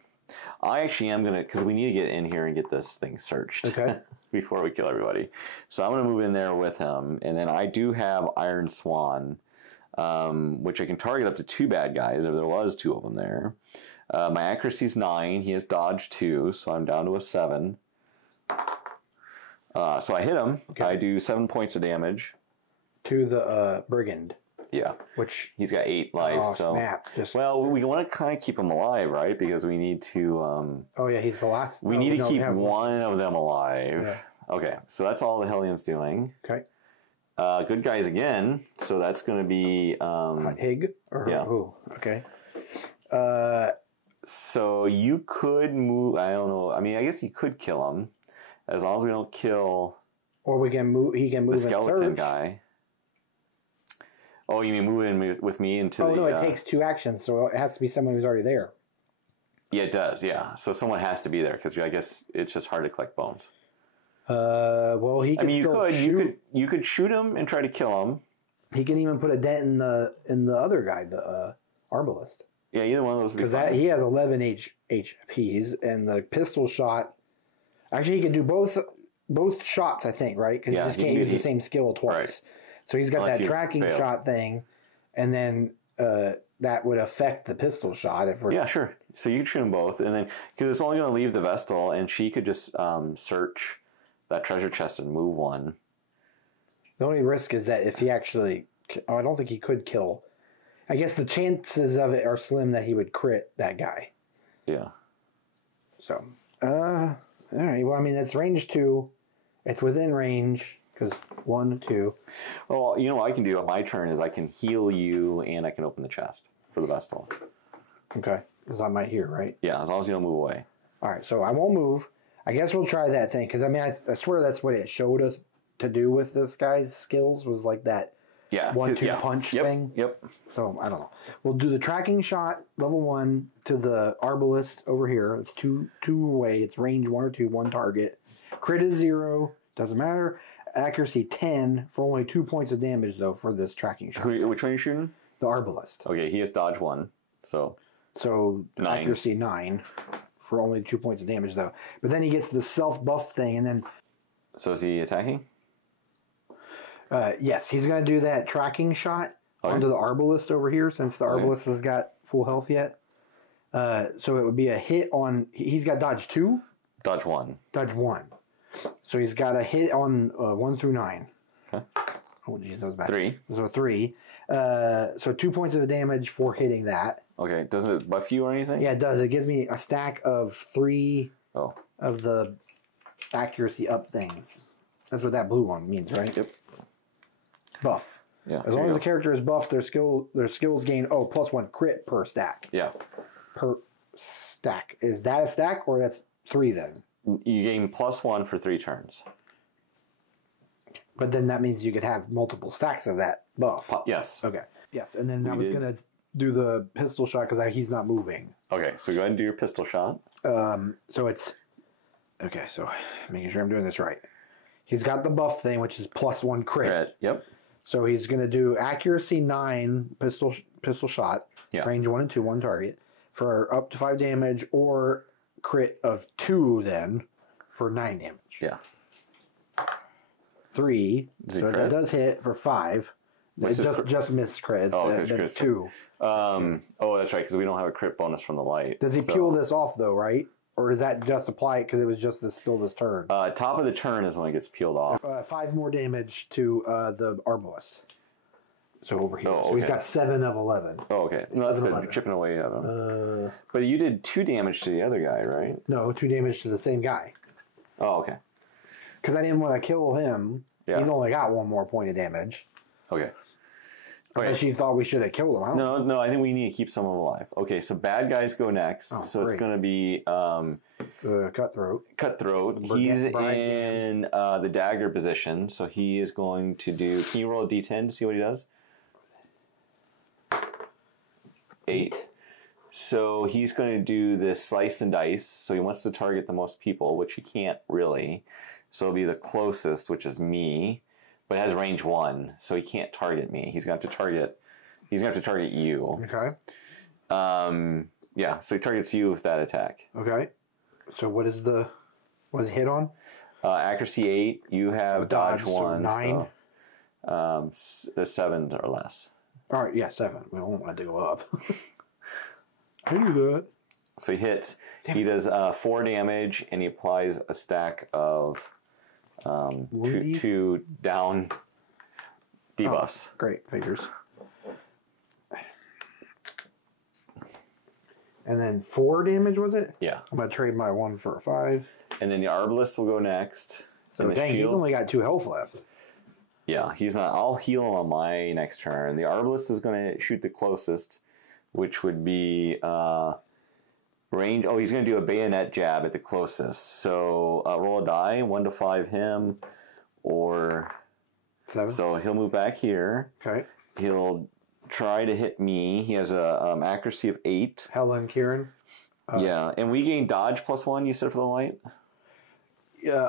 actually am gonna because we need to get in here and get this thing searched. Okay. Before we kill everybody. So I'm going to move in there with him. And then I do have Iron Swan, which I can target up to 2 bad guys, or there was 2 of them there. My accuracy is 9. He has dodge 2, so I'm down to a 7. So I hit him. Okay. I do 7 points of damage. To the brigand. Yeah. Which he's got 8 life. Oh, so snap. Well, we want to kind of keep him alive, right? Because we need to oh yeah, he's the last. We need to keep one of them alive. Yeah. Okay. So that's all the Hellion's doing. Okay. Good guys again. So that's going to be Hig or yeah. who? Okay. So you could move. I don't know. I mean, I guess you could kill him, as long as we don't kill. Or we can move. He can move the skeleton guy. Oh, you mean move in with me into the... Oh, no, it takes 2 actions, so it has to be someone who's already there. Yeah, it does, yeah. So someone has to be there, because I guess it's just hard to collect bones. Well, he can shoot. You could shoot him and try to kill him. He can even put a dent in the other guy, the arbalist. Yeah, either one of those would be fine. Because he has 11 HPs, and the pistol shot... Actually, he can do both shots, I think, right? Because you just can't use the same skill twice. Right. So he's got that tracking shot thing, and then that would affect the pistol shot. Yeah, sure. So you can shoot them both, and then because it's only going to leave the Vestal, and she could just search that treasure chest and move one. The only risk is that if he actually... Oh, I don't think he could kill. I guess the chances of it are slim that he would crit that guy. Yeah. So, all right. Well, I mean, it's range 2. It's within range... Because 1, 2. Well, you know what I can do on my turn is I can heal you and I can open the chest for the Vestal. Okay. Because I might hear, right? Yeah, as long as you don't move away. All right, so I won't move. I guess we'll try that thing. Because, I mean, I swear that's what it showed us to do with this guy's skills was like that 1-2 punch thing. Yep. So, I don't know. We'll do the tracking shot, level 1, to the arbalist over here. It's two away. It's range 1 or 2, 1 target. Crit is 0. Doesn't matter. Accuracy 10 for only 2 points of damage, though, for this tracking shot. Which one are you shooting? The arbalist. Okay, he has dodge 1, so 9. Accuracy 9 for only 2 points of damage, though. But then he gets the self-buff thing, and then... So is he attacking? Yes, he's going to do that tracking shot onto the arbalist over here, since the arbalist has got full health yet. So it would be a hit on... He's got dodge 2? Dodge 1. Dodge 1. So he's got a hit on 1 through 9. Okay. Oh, jeez, that was bad. 3. So 3. So 2 points of damage for hitting that. Okay. Doesn't it buff you or anything? Yeah, it does. It gives me a stack of 3 of the accuracy up things. That's what that blue one means, right? Yep. Buff. Yeah. As long as the character is buffed, their skills gain +1 crit per stack. Yeah. Per stack. Is that a stack or that's 3 then? You gain +1 for 3 turns. But then that means you could have multiple stacks of that buff. Yes. Okay. Yes, and then I was going to do the pistol shot because he's not moving. Okay, so go ahead and do your pistol shot. So it's... Okay, so making sure I'm doing this right. He's got the buff thing, which is +1 crit. Yep. So he's going to do accuracy 9 pistol shot, range 1 and 2, 1 target, for up to 5 damage, or... crit of 2 then for 9 damage. Yeah. 3. So that does hit for 5. It just missed crit. Oh, because crit 2. Oh, that's right, because we don't have a crit bonus from the light. Does he peel this off though, right? Or does that just apply because it was just still this turn? Top of the turn is when it gets peeled off. 5 more damage to the Arbalest. So over here. Oh, okay. So he's got 7 of 11. Oh, okay. No, that's good. 11. You're chipping away at him. But you did 2 damage to the other guy, right? No, 2 damage to the same guy. Oh, okay. Because I didn't want to kill him. Yeah. He's only got 1 more point of damage. Okay. But she thought we should have killed him. No, I think we need to keep someone alive. Okay, so bad guys go next. Oh, so great. it's going to be Cutthroat. Cutthroat. He's in the dagger position, so he is going to do... Can you roll a d10 to see what he does? 8. So he's going to do this slice and dice. So he wants to target the most people, which he can't really. So it'll be the closest, which is me. But it has range 1, so he can't target me. He's going to have to target... He's going to have to target you. Okay. Yeah, so he targets you with that attack. Okay. So what is the... What is it hit on? Accuracy 8. You have dodge 1. So 9? So 7 or less. All right, yeah, 7. We don't want it to go up. I can do that. So he hits. He does 4 damage, and he applies a stack of... two down debuffs. Oh, great, figures. And then 4 damage, was it? Yeah. I'm going to trade my 1 for a 5. And then the Arbalest will go next. So dang, he's only got 2 health left. Yeah, he's not. I'll heal him on my next turn. The Arbalest is going to shoot the closest, which would be range. Oh, he's going to do a bayonet jab at the closest. So roll a die, 1 to 5 him, or 7. So he'll move back here. Okay. He'll try to hit me. He has a accuracy of 8. Helen Kieran. Yeah, and we gain dodge +1. You said for the light.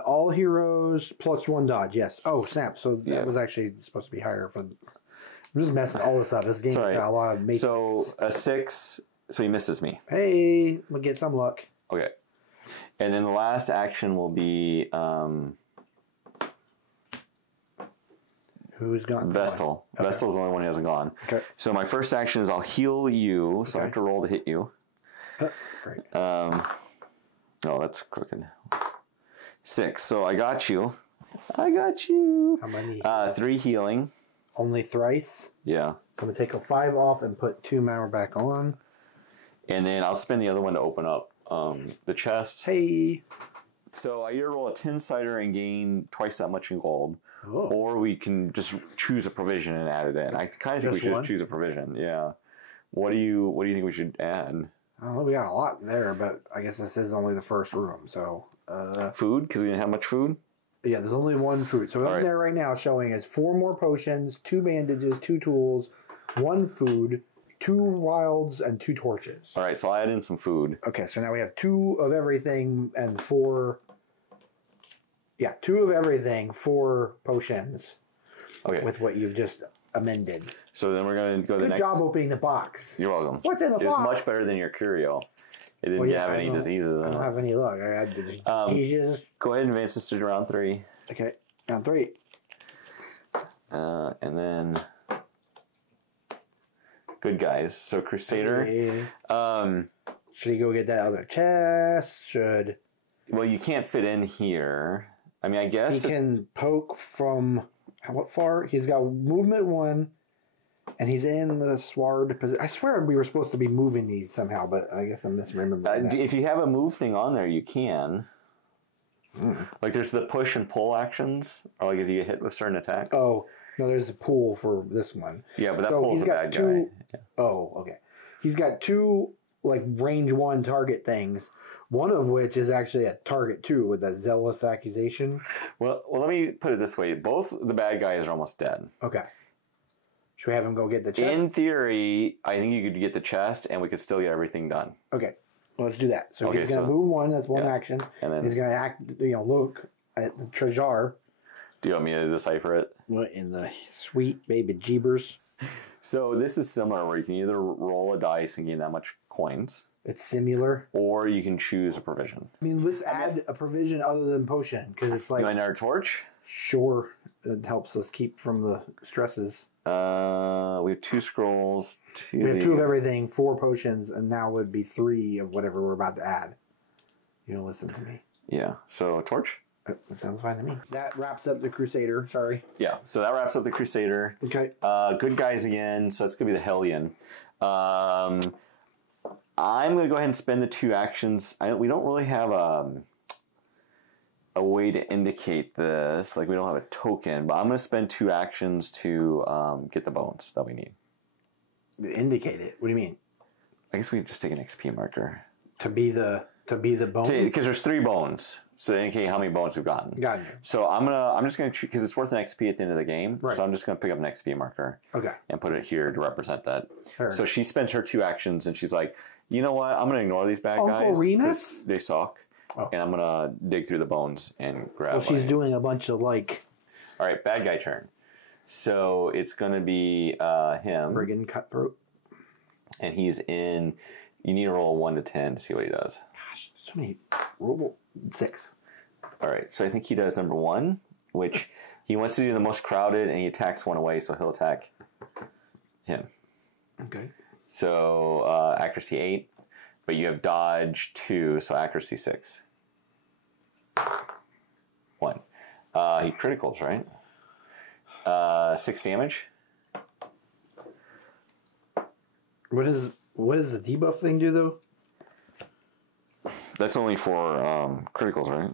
All heroes +1 dodge. Yes. Oh snap! So that was actually supposed to be higher. I'm just messing all this up. This game's got a lot of matrix. So a 6. So he misses me. Hey, we'll get some luck. Okay. And then the last action will be who's gone? Vestal. Okay. Vestal's the only one who hasn't gone. Okay. So my first action is I'll heal you. So I have to roll to hit you. Great. Oh, that's crooked. 6. So I got you. I got you. How many? 3 healing. Only thrice. Yeah. So I'm gonna take a 5 off and put 2 mana back on. And then I'll spend the other one to open up the chest. Hey. So I either roll a 10-sider and gain twice that much in gold, Oh. or we can just choose a provision and add it in. I kind of think we should just choose a provision. Yeah. What do you think we should add? I don't know. We got a lot there, but I guess this is only the first room. So. Food, because we didn't have much food. Yeah, there's only 1 food. So in there right now showing is 4 more potions, 2 bandages, 2 tools, 1 food, 2 wilds, and 2 torches. All right, so I'll add in some food. Okay, so now we have 2 of everything and 4... Yeah, 2 of everything, 4 potions. Okay. With what you've just amended. So then we're going to go to the next... Good job opening the box. You're welcome. What's in the box? It's much better than your curio. It didn't have any diseases in it. I don't have any luck. I had diseases. Go ahead and advance this to round 3. Okay, round 3. And then... Good guys. So Crusader. Okay. Should he go get that other chest? Should... Well, you can't fit in here. I mean, I guess... He can poke from... What far? He's got movement 1... And he's in the sword position. I swear we were supposed to be moving these somehow, but I guess I'm misremembering that. If you have a move thing on there, you can. Like there's the push and pull actions, or like if you get hit with certain attacks. Oh, no, there's a pull for this one. Yeah, but that pulls the bad guy. Yeah. Oh, okay. He's got 2 like range 1 target things, one of which is actually a target 2 with that zealous accusation. Well, let me put it this way. Both the bad guys are almost dead. Okay. Should we have him go get the chest? In theory, I think you could get the chest, and we could still get everything done. Okay, well, let's do that. So he's going to move 1. That's 1 action. And then he's going to look at the treasure. Do you want me to decipher it? What in the sweet baby jeebers? So this is similar, where you can either roll a dice and gain that much coins. It's similar. Or you can choose a provision. I mean, let's add a provision other than potion, because it's like... You want another torch? Sure. It helps us keep from the stresses. We have 2 scrolls. We have 2 of everything, 4 potions, and now would be 3 of whatever we're about to add. You don't listen to me. Yeah. So torch. That sounds fine to me. That wraps up the Crusader. Sorry. Yeah. So that wraps up the Crusader. Okay. Good guys again. So it's gonna be the Hellion. I'm gonna go ahead and spend the 2 actions. We don't really have a way to indicate this. Like we don't have a token, but I'm gonna spend 2 actions to get the bones that we need. Indicate it. What do you mean? I guess we just take an XP marker To be the bone. because there's 3 bones, so they indicate how many bones we've gotten. Got you. So I'm just gonna because it's worth an XP at the end of the game. Right. So I'm just gonna pick up an XP marker. Okay. And put it here to represent that. Fair so she spends her 2 actions and she's like, you know what? I'm gonna ignore these bad Uncle guys. Remus? They suck. Oh. And I'm gonna dig through the bones and grab. Well, she's doing a bunch of like. All right, bad guy turn. So it's gonna be him. Brigand cutthroat. And he's in. You need to roll a 1 to 10 to see what he does. Gosh, so many. Roll 6. All right, so I think he does number 1, which he wants to do the most crowded, and he attacks 1 away, so he'll attack him. Okay. So accuracy 8, but you have dodge 2, so accuracy 6. 1. He criticals, right? 6 damage. What does the debuff thing do though? That's only for criticals, right?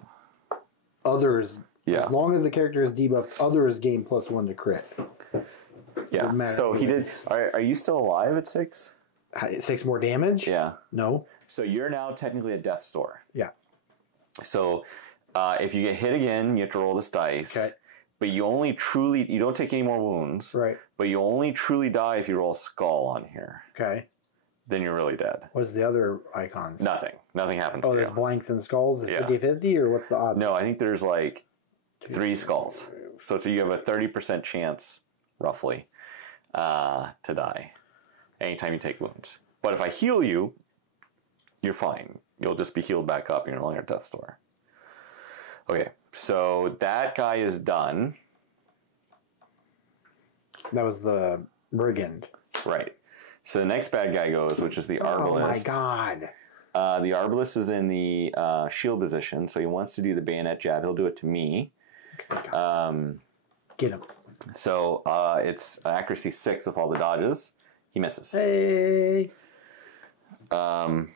Others. Yeah. As long as the character is debuffed, others gain +1 to crit. Yeah. So he did. Are you still alive at 6? 6 more damage? Yeah. No. So you're now technically at death's door. Yeah. So if you get hit again, you have to roll this dice. Okay. But you don't take any more wounds. Right. But you only truly die if you roll a skull on here. Okay. Then you're really dead. What's the other icons? Nothing. Nothing happens to there's you. blanks and skulls? Is Yeah. 50-50 or what's the odds? No, I think there's like 3 skulls. So you have a 30% chance, roughly, to die anytime you take wounds. But if I heal you, you're fine. You'll just be healed back up and you're no longer at death's door. Okay, so that guy is done. That was the brigand. Right. So the next bad guy goes, which is the Arbalist. Oh my god. The Arbalist is in the shield position, so he wants to do the bayonet jab. He'll do it to me. Get him. So it's accuracy 6 of all the dodges. He misses. Hey. Okay.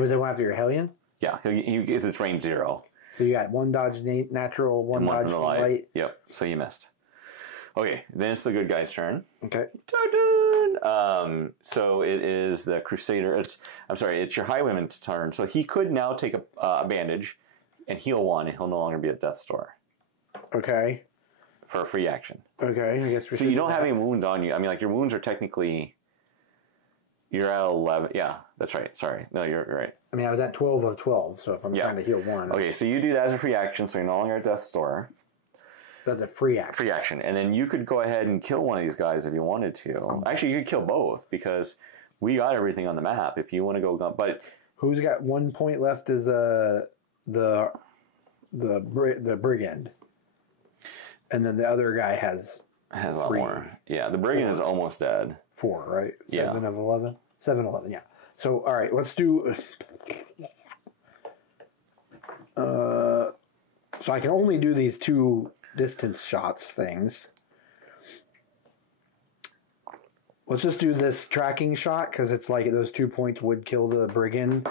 Was it one after your Hellion? Yeah, he is its range 0. So you got 1 dodge natural, 1 dodge from light. Yep, so you missed. Okay, then it's the good guy's turn. Okay. So it is the Crusader. It's your Highwayman's turn. So he could now take a bandage and heal 1, and he'll no longer be at death's door. Okay. For a free action. Okay, I guess So you don't have any wounds on you. I mean, like your wounds are technically. You're at 11. Yeah, that's right. Sorry. No, you're right. I mean, I was at 12 of 12, so if I'm trying to heal 1. Okay, so you do that as a free action, so you're no longer at death's door. That's a free action. Free action. And then you could go ahead and kill one of these guys if you wanted to. Okay. Actually, you could kill both because we got everything on the map if you want to go. But who's got 1 point left is the brigand. And then the other guy has a lot more. Yeah, the brigand is almost dead. 4, right? 7 yeah. of 11? 7 11, yeah. So, all right, let's do... so I can only do these 2 distance shots things. Let's just do this tracking shot, because it's like those 2 points would kill the brigand.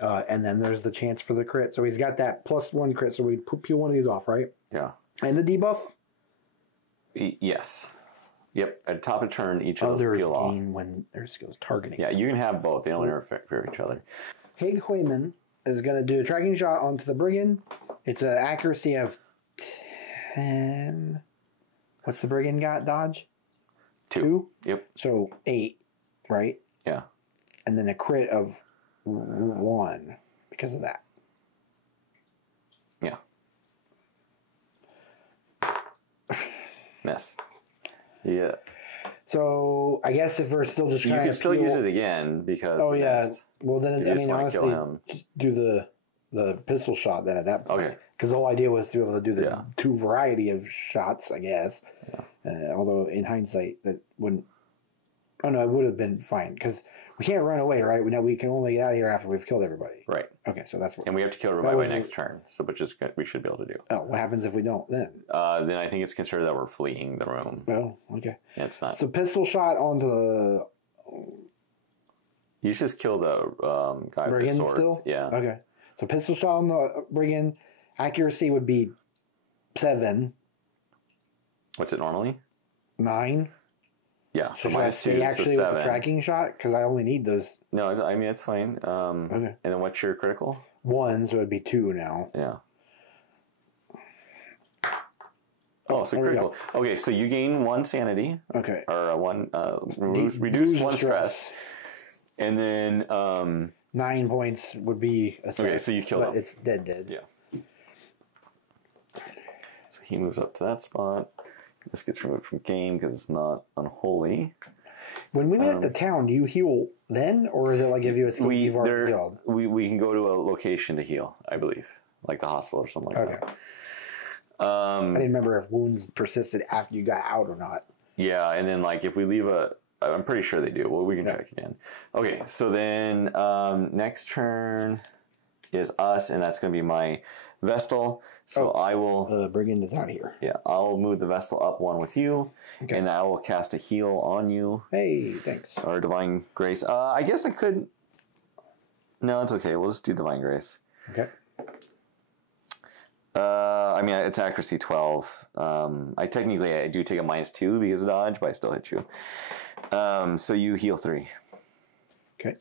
And then there's the chance for the crit. So he's got that +1 crit, so we peel one of these off, right? Yeah. And the debuff? Yes. Yep. At the top of turn, each of those peel off. When their skills targeting. Yeah, you can have both. They don't interfere with each other. Hig Huiman is going to do a tracking shot onto the brigand. It's an accuracy of 10. What's the brigand got? Dodge? 2? Yep. So 8, right? Yeah. And then a crit of 1 because of that. Yeah. Miss. Yeah. So I guess if we're still just you trying can to still use it again because missed. Well then I mean honestly do the pistol shot then at that point. Okay. Because the whole idea was to be able to do the 2 variety of shots, I guess. Yeah. Although in hindsight that wouldn't Oh, no, it would have been fine. Because we can't run away, right? We can only get out of here after we've killed everybody. Right. Okay, so that's what... And we have to kill everybody by next turn. So, which is we should be able to do. Oh, what happens if we don't then? Then I think it's considered that we're fleeing the room. Oh, okay. Yeah, it's not. So pistol shot onto the... You just kill the guy with the swords. Still? Yeah. Okay. So pistol shot on the brigand. Accuracy would be 7. What's it normally? 9. Yeah, so should minus I 2, actually so 7. With the tracking shot? Because I only need those. No, I mean, it's fine. Okay. And then what's your critical? 1, so it'd be 2 now. Yeah. Oh, so critical. Okay, so you gain 1 sanity. Okay. Or 1, reduced 1 stress. And then... 9 points would be a stress. Okay, so you kill him. It's dead. Yeah. So he moves up to that spot. This gets removed from game because it's not unholy. When we make the town, do you heal then? Or is it like if you escape, you've already healed? We can go to a location to heal, I believe. Like the hospital or something like that. I didn't remember if wounds persisted after you got out or not. Yeah, and then like if we leave I'm pretty sure they do. Well, we can check again. Okay, so then next turn is us, and that's going to be my Vestal. So I will... The brigand is out here. Yeah, I'll move the Vestal up 1 with you, and I will cast a heal on you. Hey, thanks. Or Divine Grace. I guess I could... No, it's okay. We'll just do Divine Grace. Okay. I mean, it's accuracy 12. I do take a -2 because of dodge, but I still hit you. So you heal 3. Okay.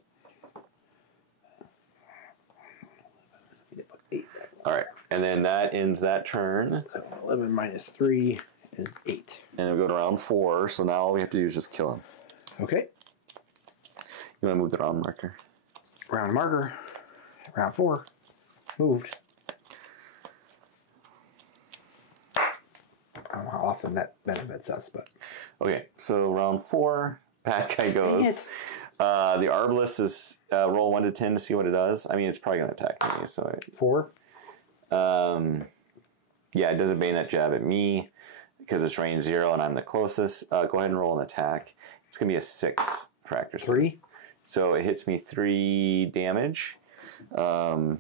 All right, and then that ends that turn. 11 minus 3 is 8. And we go to round 4, so now all we have to do is just kill him. Okay. You want to move the round marker? Round marker. Round 4. Moved. I don't know how often that benefits us, but... Okay, so round 4, bad guy goes. The Arbalest is roll 1 to 10 to see what it does. I mean, it's probably going to attack me, so... 4? Yeah, it does a bayonet jab at me because it's range 0 and I'm the closest. Go ahead and roll an attack. It's going to be a 6 for accuracy. 3? So it hits me 3 damage. On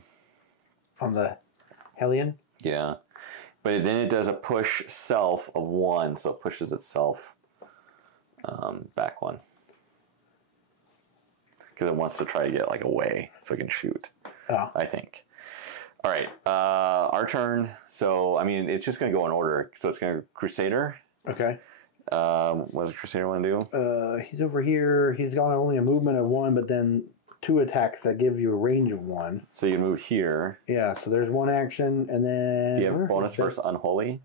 the Hellion? Yeah. But then it does a push self of 1, so it pushes itself back 1. Because it wants to try to get like away so it can shoot. Oh. I think. All right, our turn. So, I mean, it's just going to go in order. So it's going to Crusader. Okay. What does Crusader want to do? He's over here. He's got only a movement of 1, but then 2 attacks that give you a range of 1. So you move here. Yeah, so there's 1 action, and then... Do you have bonus versus Unholy?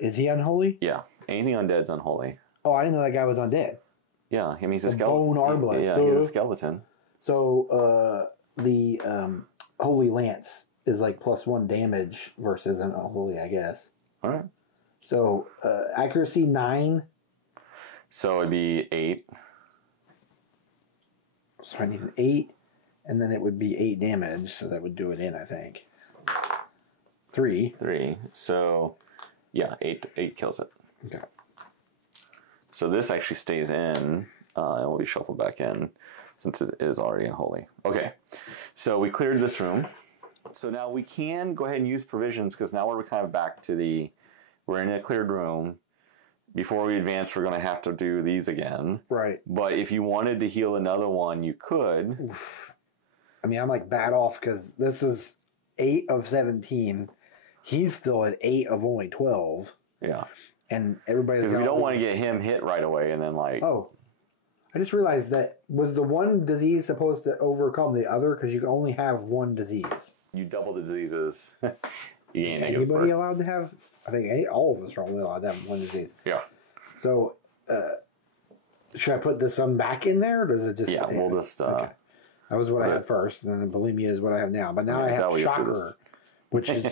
Is he unholy? Yeah, anything undead's unholy. Oh, I didn't know that guy was undead. Yeah, I mean, he's a skeleton. Bone Arbalest. Yeah, he's a skeleton. So, the Holy Lance is like +1 damage versus an unholy, I guess. All right. So, accuracy 9. So it'd be 8. So I need an 8, and then it would be 8 damage, so that would do it in, I think. 3. 3. So, yeah, 8 kills it. Okay. So this actually stays in, and will be shuffled back in, since it is already unholy. Okay, so we cleared this room. So now we can go ahead and use provisions, because now we're kind of back to we're in a cleared room. Before we advance, we're going to have to do these again. Right. But if you wanted to heal another one, you could. Oof. I mean, I'm like bad off, because this is 8 of 17. He's still at 8 of only 12. Yeah. And everybody's... Because we don't want to get him hit right away, and then like... Oh. I just realized that, was the one disease supposed to overcome the other? Because you can only have 1 disease. You double the diseases. You gain anybody allowed to have? I think all of us are only allowed to have 1 disease. Yeah. So, should I put this one back in there, or does it just... Yeah, we'll just... Okay. That was what I had first, and then bulimia is what I have now. But now I have Shocker, which is...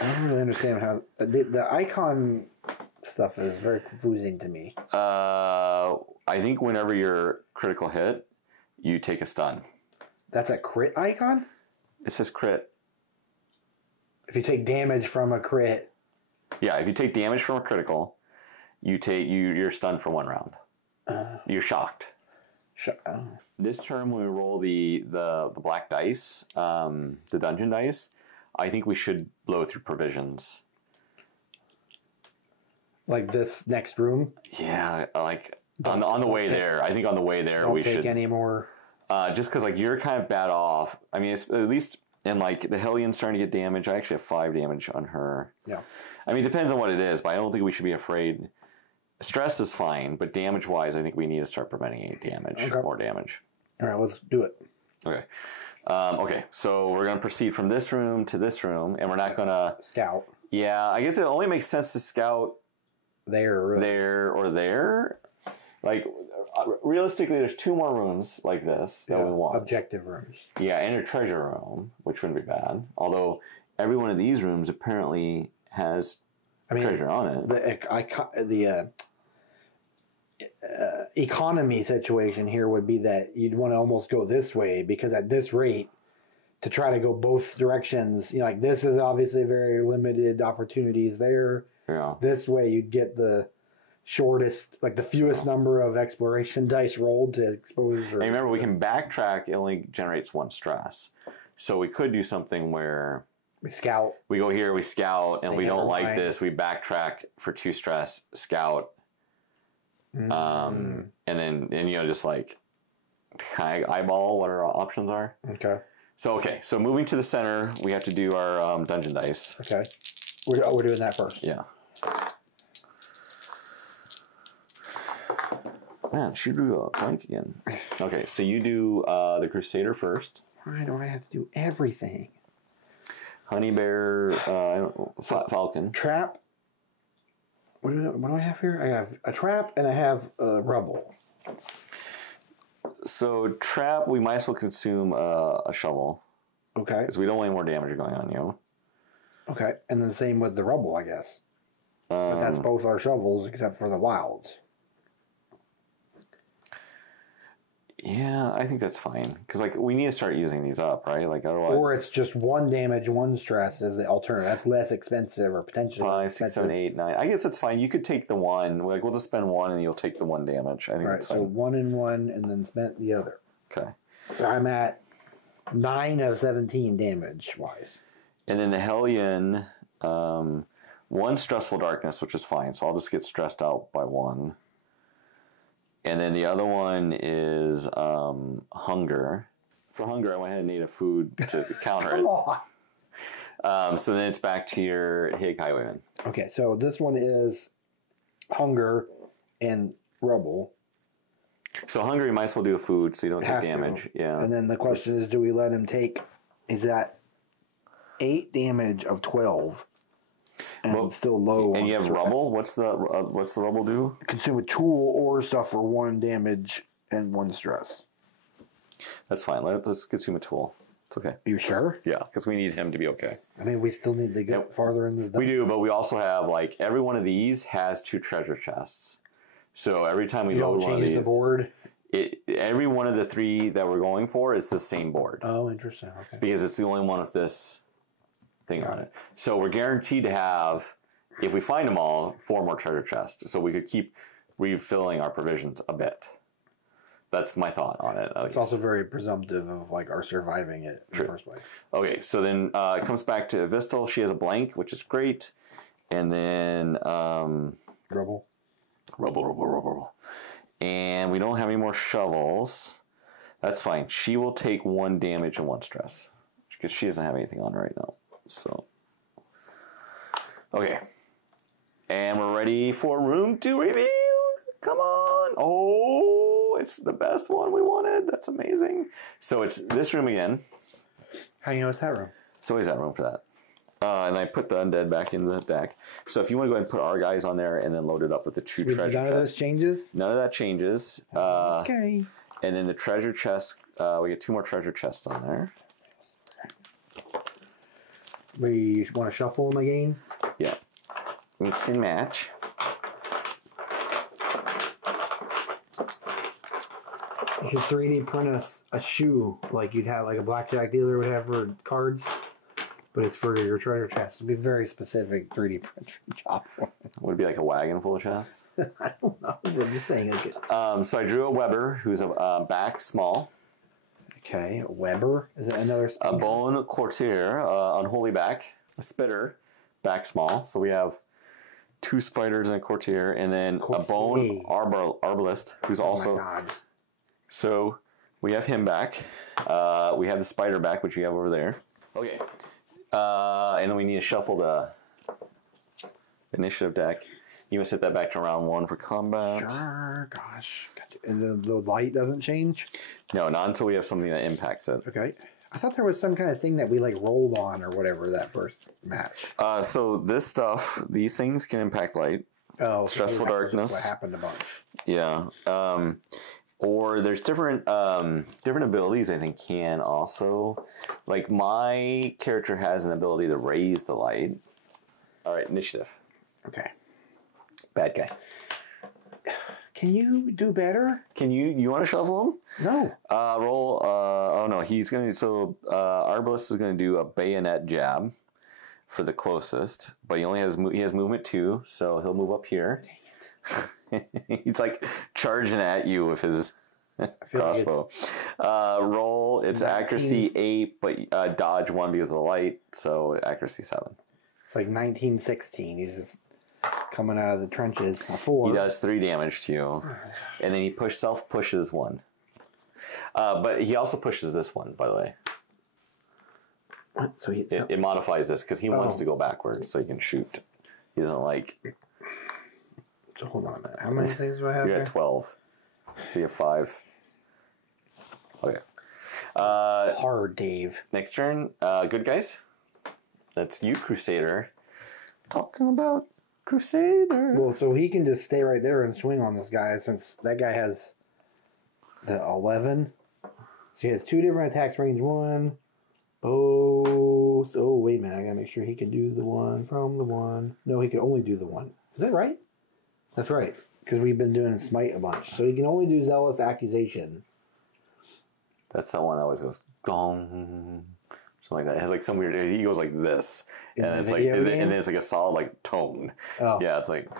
I don't really understand how... The icon stuff is very confusing to me. I think whenever you're critical hit, you take a stun. That's a crit icon? It says crit. If you take damage from a crit... Yeah, if you take damage from a critical, you're stunned for 1 round. You're shocked. Oh. This turn, when we roll the black dice, the dungeon dice, I think we should blow through provisions. Like this next room? Yeah, like on the way there. I think on the way there we should. Don't take any more. Just because like you're kind of bad off. I mean, it's, at least and like the Helion's starting to get damage. I actually have 5 damage on her. Yeah. I mean, it depends on what it is, but I don't think we should be afraid. Stress is fine, but damage-wise, I think we need to start preventing any damage, more damage. All right, let's do it. Okay. Okay, so we're going to proceed from this room to this room, and we're not going to... Scout. Yeah, I guess it only makes sense to scout there or there. Like, realistically, there's 2 more rooms like this that we want. Objective rooms. Yeah, and a treasure room, which wouldn't be bad. Although, every one of these rooms apparently has treasure on it. The economy situation here would be that you'd want to almost go this way, because at this rate, to try to go both directions, you know, like this is obviously very limited opportunities there. Yeah. This way you'd get the shortest, like the fewest number of exploration dice rolled to expose. And remember, we can backtrack. It only generates 1 stress. So we could do something where we scout. We go here, we scout, and we don't like this. We backtrack for 2 stress, scout. And then just like kind of eyeball what our options are. Okay. So moving to the center, we have to do our dungeon dice. Okay. We're doing that first. Yeah. Man, she drew a blank again. Okay, so you do the Crusader first. Why do I have to do everything? Honey Bear, Falcon. Trap. What do I have here? I have a trap and I have a rubble. So trap, we might as well consume a shovel. Okay. Because we don't want any more damage going on you. Okay, and then same with the rubble, I guess. But that's both our shovels except for the wilds. Yeah, I think that's fine. Because like we need to start using these up, right? Like otherwise. Or it's just 1 damage, 1 stress as the alternative. That's less expensive or potentially 5, 6, 7, 8, 9. I guess that's fine. You could take the 1. Like we'll just spend 1 and you'll take the 1 damage. I think that's fine. So 1 and 1 and then spend the other. Okay. So I'm at 9 of 17 damage wise. And then the Hellion, 1 stressful darkness, which is fine. So I'll just get stressed out by 1. And then the other one is hunger. For hunger, I went ahead and ate a food to counter it. On. So then it's back to your Hig Highwayman. Okay, so this one is hunger and rubble. So hunger, you might as well do a food so you don't take damage. Yeah. And then the question is, do we let him take? Is that 8 damage of 12? And still low. And you have rubble. What's the rubble do? Consume a tool or suffer 1 damage and 1 stress. That's fine. Let's consume a tool. It's okay. Are you sure? Yeah, because we need him to be okay. I mean, we still need to get farther in this. We do, but we also have like every one of these has 2 treasure chests. So every time we load one of these, the board. Every one of the 3 that we're going for is the same board. Oh, interesting. Okay. Because it's the only one with this thing on it. So we're guaranteed to have, if we find them all, 4 more treasure chests. So we could keep refilling our provisions a bit. That's my thought on it. It's also very presumptive of like our surviving it in the first place. Okay, so then it comes back to Vistal. She has a blank, which is great. And then Rubble. And we don't have any more shovels. That's fine. She will take 1 damage and 1 stress. Because she doesn't have anything on her right now. So, okay. And we're ready for room 2 reveal. Come on. Oh, it's the best one we wanted. That's amazing. So it's this room again. How do you know it's that room? It's always that room for that. And I put the undead back in the deck. So if you want to go ahead and put our guys on there and then load it up with the 2 treasure chests. None of those changes? None of that changes. Okay. And then the treasure chest, we get 2 more treasure chests on there. We want to shuffle them again? Yeah. Mix and match. You should 3D print us a shoe like you'd have, like a blackjack dealer would have for cards. But it's for your treasure chest. It'd be very specific 3D print job for it. Would it be like a wagon full of chests? I don't know. I'm just saying. Like, So I drew a Weber, who's a back small. okay, a Weber. Is it another speaker? A Bone Courtier, unholy back. A Spitter, back small. So we have 2 spiders and a Courtier. And then a Bone Arbalist, who's also... Oh my God. So we have him back. We have the Spider back, which you have over there. Okay. And then we need to shuffle the initiative deck. You must set that back to round 1 for combat. Sure, gosh. And the light doesn't change? No, not until we have something that impacts it. Okay. I thought there was some kind of thing that we like rolled on or whatever that first match. So this stuff, these things can impact light. Oh, Stressful darkness. What happened a bunch. Yeah. Or there's different abilities I think can also, like my character has an ability to raise the light. All right, initiative. Okay. Bad guy. Can you do better? Can you want to shuffle him? No. Roll. Oh no, he's gonna. So Arbalist is gonna do a bayonet jab for the closest, but he only has movement 2, so he'll move up here. He's like charging at you with his crossbow. Roll. It's 19. Accuracy 8, but dodge 1 because of the light, so accuracy 7. It's like 1916. He's just coming out of the trenches. A 4. He does 3 damage to you, and then he self pushes 1. But he also pushes this one, by the way. What? So it modifies this because he wants to go backwards so he can shoot. He doesn't like. So hold on a minute. How many things do I have? You're here? at 12. So you have 5. Okay. Hard, Dave. Next turn. Good guys. That's you, Crusader. Talking about Crusader. Well, so he can just stay right there and swing on this guy since that guy has the 11. So he has 2 different attacks, range 1. Both. Oh, wait a minute. I gotta make sure he can do the one from the 1. No, he can only do the 1. Is that right? That's right. Because we've been doing Smite a bunch. So he can only do Zealous Accusation. That's that one that always goes gong. Something like that. It has like some weird. He goes like this, and it's like, and then it's like a solid like tone. Oh, yeah, it's like.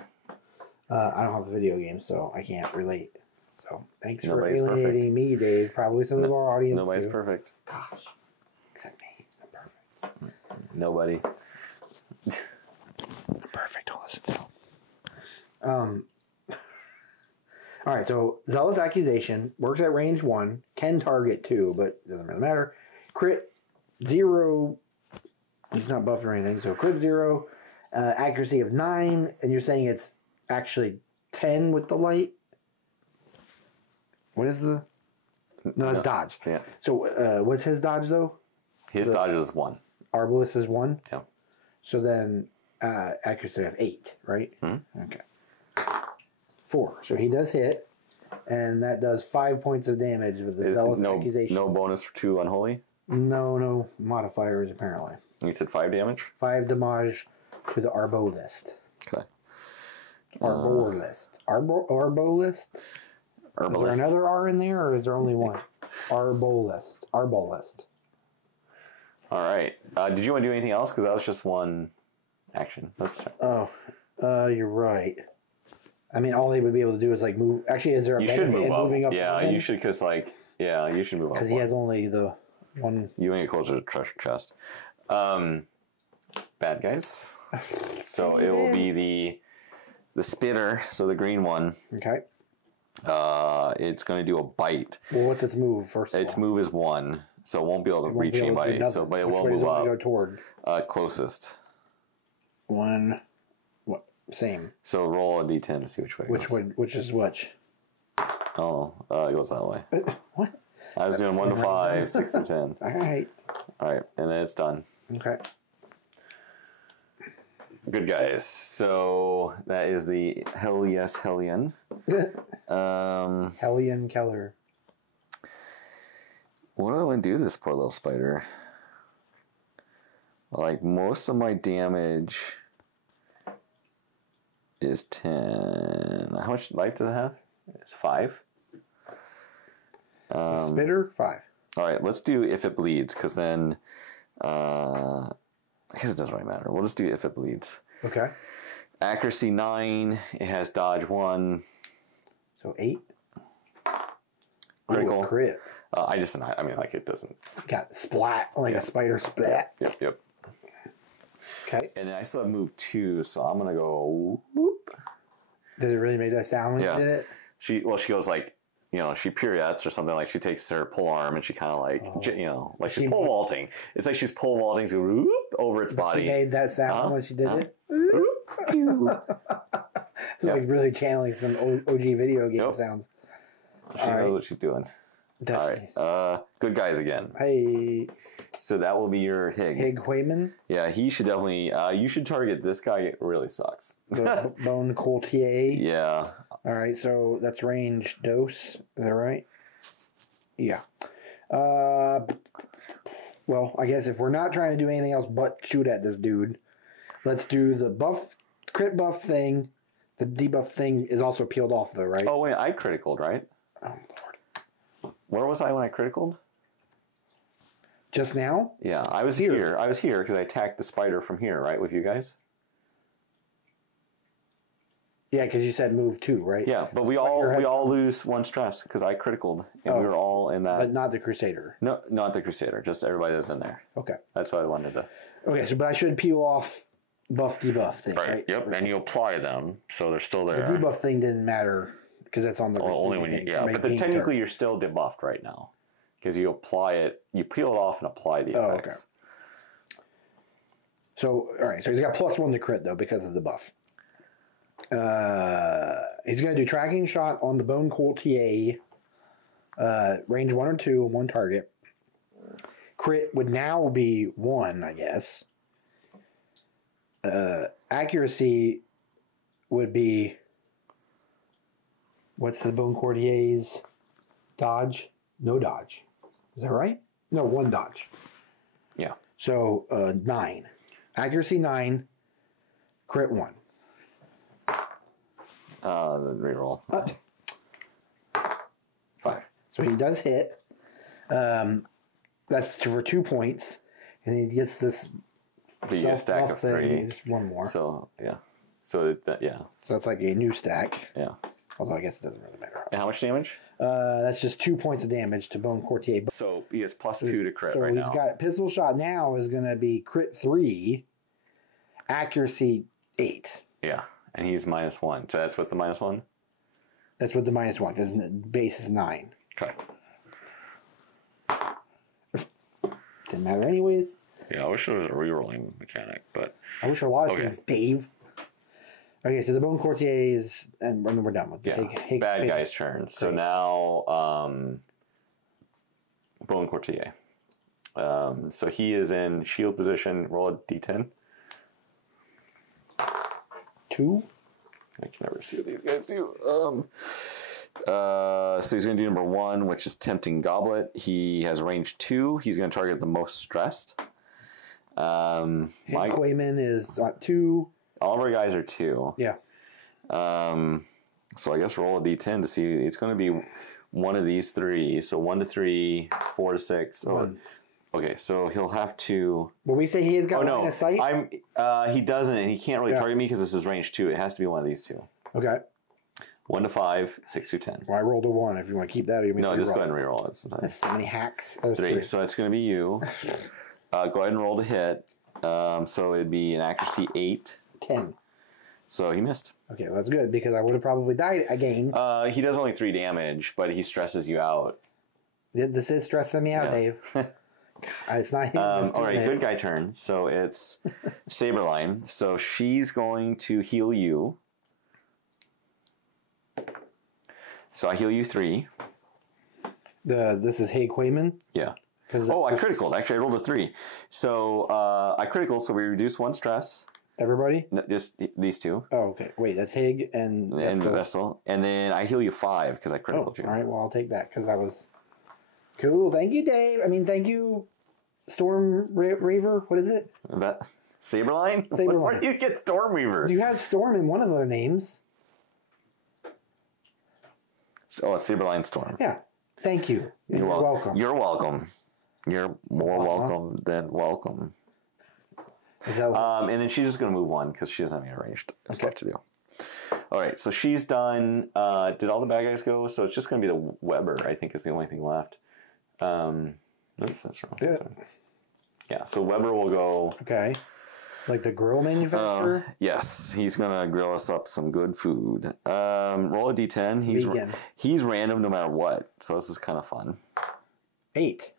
I don't have a video game, so I can't relate. So thanks for alienating me, Dave. Probably some of our audience. Nobody's perfect. Gosh, except me. I'm perfect. Nobody. Perfect. Don't listen to him. All right, so Zealous Accusation works at range 1, can target 2, but doesn't really matter. Crit 0, he's not buffed or anything, so crit 0, accuracy of 9, and you're saying it's actually 10 with the light? What is the... No, it's dodge. Yeah. So what's his dodge, though? His dodge is 1. Arbalist is 1? Yeah. So then accuracy of 8, right? Mm-hmm. Okay. 4. So he does hit, and that does 5 points of damage with the Zealous Accusation. No bonus for 2 unholy? No modifiers, apparently. You said 5 damage? 5 damage to the Arbalist. Okay. Arbalist. Arbalist? Is there another R in there, or is there only one? Arbalist. All right. Did you want to do anything else? Because that was just one action. Oops, sorry. You're right. I mean, all he would be able to do is like move. Actually, is there a benefit in moving up? Yeah, you should, because you should move up. Because he has only the one. You want to get closer to the treasure chest. Bad guys. So it will be the spitter. So the green one. Okay. It's going to do a bite. Well, what's its move first? Its move is 1, so it won't be able to reach anybody. So, but it will move up. Go toward? Closest. 1. What? Same. So roll a d10 to see which way it goes. Which is which? Oh, it goes that way. What? I was doing 1 to 5, 6 to 10. All right, and then it's done. Okay. Good guys. So that is the Hell Yes Hellion. Hellion Keller. What do I want to do to this poor little spider? Like, most of my damage is 10. How much life does it have? It's 5. Spitter 5. All right, let's do if it bleeds, because then I guess it doesn't really matter. We'll just do if it bleeds. Okay. Accuracy 9. It has dodge 1. So 8. Critical. Ooh, crit. I mean, like, it doesn't. Got splat, like a spider splat. Yep. Okay. And then I still have move 2, so I'm going to go whoop. Did it really make that sound when you did it? She goes like, she pirouettes or something, like she takes her pole arm and she kind of like, like she's pole vaulting. It's like she's pole vaulting to whoop over its body. She made that sound when she did it? Like really channeling some OG video game sounds. She knows what she's doing. Definitely. All right. Good guys again. Hey. So that will be your Hig. Hig Huayman? Yeah, he should definitely... you should target this guy. It really sucks. The Bone Courtier? Yeah. All right, so that's range dose. Is that right? Yeah. Well, I guess if we're not trying to do anything else but shoot at this dude, let's do the crit buff thing. The debuff thing is also peeled off, though, right? Oh, wait, I criticaled, right? Oh, Lord. Where was I when I criticaled? Just now? Yeah, I was here. I was here because I attacked the spider from here, right, with you guys? Yeah, because you said move 2, right? Yeah, but we all lose 1 stress because I criticaled, and we were all in that. But not the Crusader. No, not the Crusader. Just everybody that's in there. Okay. That's what I wanted to. Okay, so but I should peel off buff debuff thing, right? Yep, and you apply them, so they're still there. The debuff thing didn't matter because that's on the only when but then technically you're still debuffed right now because you apply it, you peel it off and apply the effects. Okay. So all right, so he's got +1 to crit though because of the buff. He's going to do tracking shot on the Bone Courtier. Range 1 or 2, 1 target. Crit would now be 1, I guess. Accuracy would be... What's the Bone Courtier's dodge? No dodge. Is that right? No, 1 dodge. Yeah. So 9. Accuracy 9. Crit 1. Then reroll. 5. So he does hit. That's for 2 points. And he gets this... So you get a stack of 3. Just 1 more. So, yeah. So, So that's like a new stack. Yeah. Although I guess it doesn't really matter. And how much damage? That's just 2 points of damage to Bone Courtier. So he has +2 to crit so right now. So he's got pistol shot now is going to be crit 3, accuracy 8. Yeah. And he's -1. So that's what the -1? That's what the -1, because the base is 9. Okay. Didn't matter anyways. Yeah, I wish there was a rerolling mechanic, but... I wish a lot of things, Dave. Okay, so the Bone Courtier is... And we're done with the bad guy's turn. So now, Bone Courtier. So he is in shield position. Roll a d10. 2. I can never see what these guys do. So he's going to do number 1, which is Tempting Goblet. He has range 2. He's going to target the most stressed. Mike Wayman is 2. All of our guys are 2. Yeah. So I guess roll a d10 to see. It's going to be one of these 3. So 1 to 3, 4 to 6. Okay, so he'll have to... Well, we say he has got line of sight? He doesn't, and he can't really target me because this is range 2. It has to be one of these 2. Okay. 1 to 5, 6 to 10. Well, I rolled a 1. If you want to keep that, or you no, just go ahead and reroll it. Sometimes. That's so many hacks. 3. So it's going to be you. Go ahead and roll to hit. So it'd be an accuracy 8. 10. So he missed. Okay, well, that's good because I would have probably died again. He does only 3 damage, but he stresses you out. This is stressing me out, Dave. It's not him. All right, good guy turn. So it's Saberline. So she's going to heal you. So I heal you 3. This is Hig Huayman? Yeah. Oh, I critical. Actually, I rolled a 3. So I critical, so we reduce 1 stress. Everybody? No, just these 2. Oh, okay. Wait, that's Hig and Vessel. And then I heal you 5 because I critical you. All right, well, I'll take that because that was cool. Thank you, Dave. I mean, thank you, Storm Reaver. What is it? Saberline? Saberline. Where do you get Stormweaver? You have Storm in one of their names. Oh, it's Saberline Storm. Yeah. Thank you. You're welcome. You're welcome. You're more welcome than welcome. Is that And then she's just going to move one because she doesn't have any ranged stuff to do. All right, so she's done. Did all the bad guys go? So it's just going to be the Weber, I think, is the only thing left. Oops, that's wrong. Yeah. Yeah, so Weber will go. Okay. Like the grill manufacturer? Yes, he's going to grill us up some good food. Roll a d10. He's random no matter what, so this is kind of fun. 8.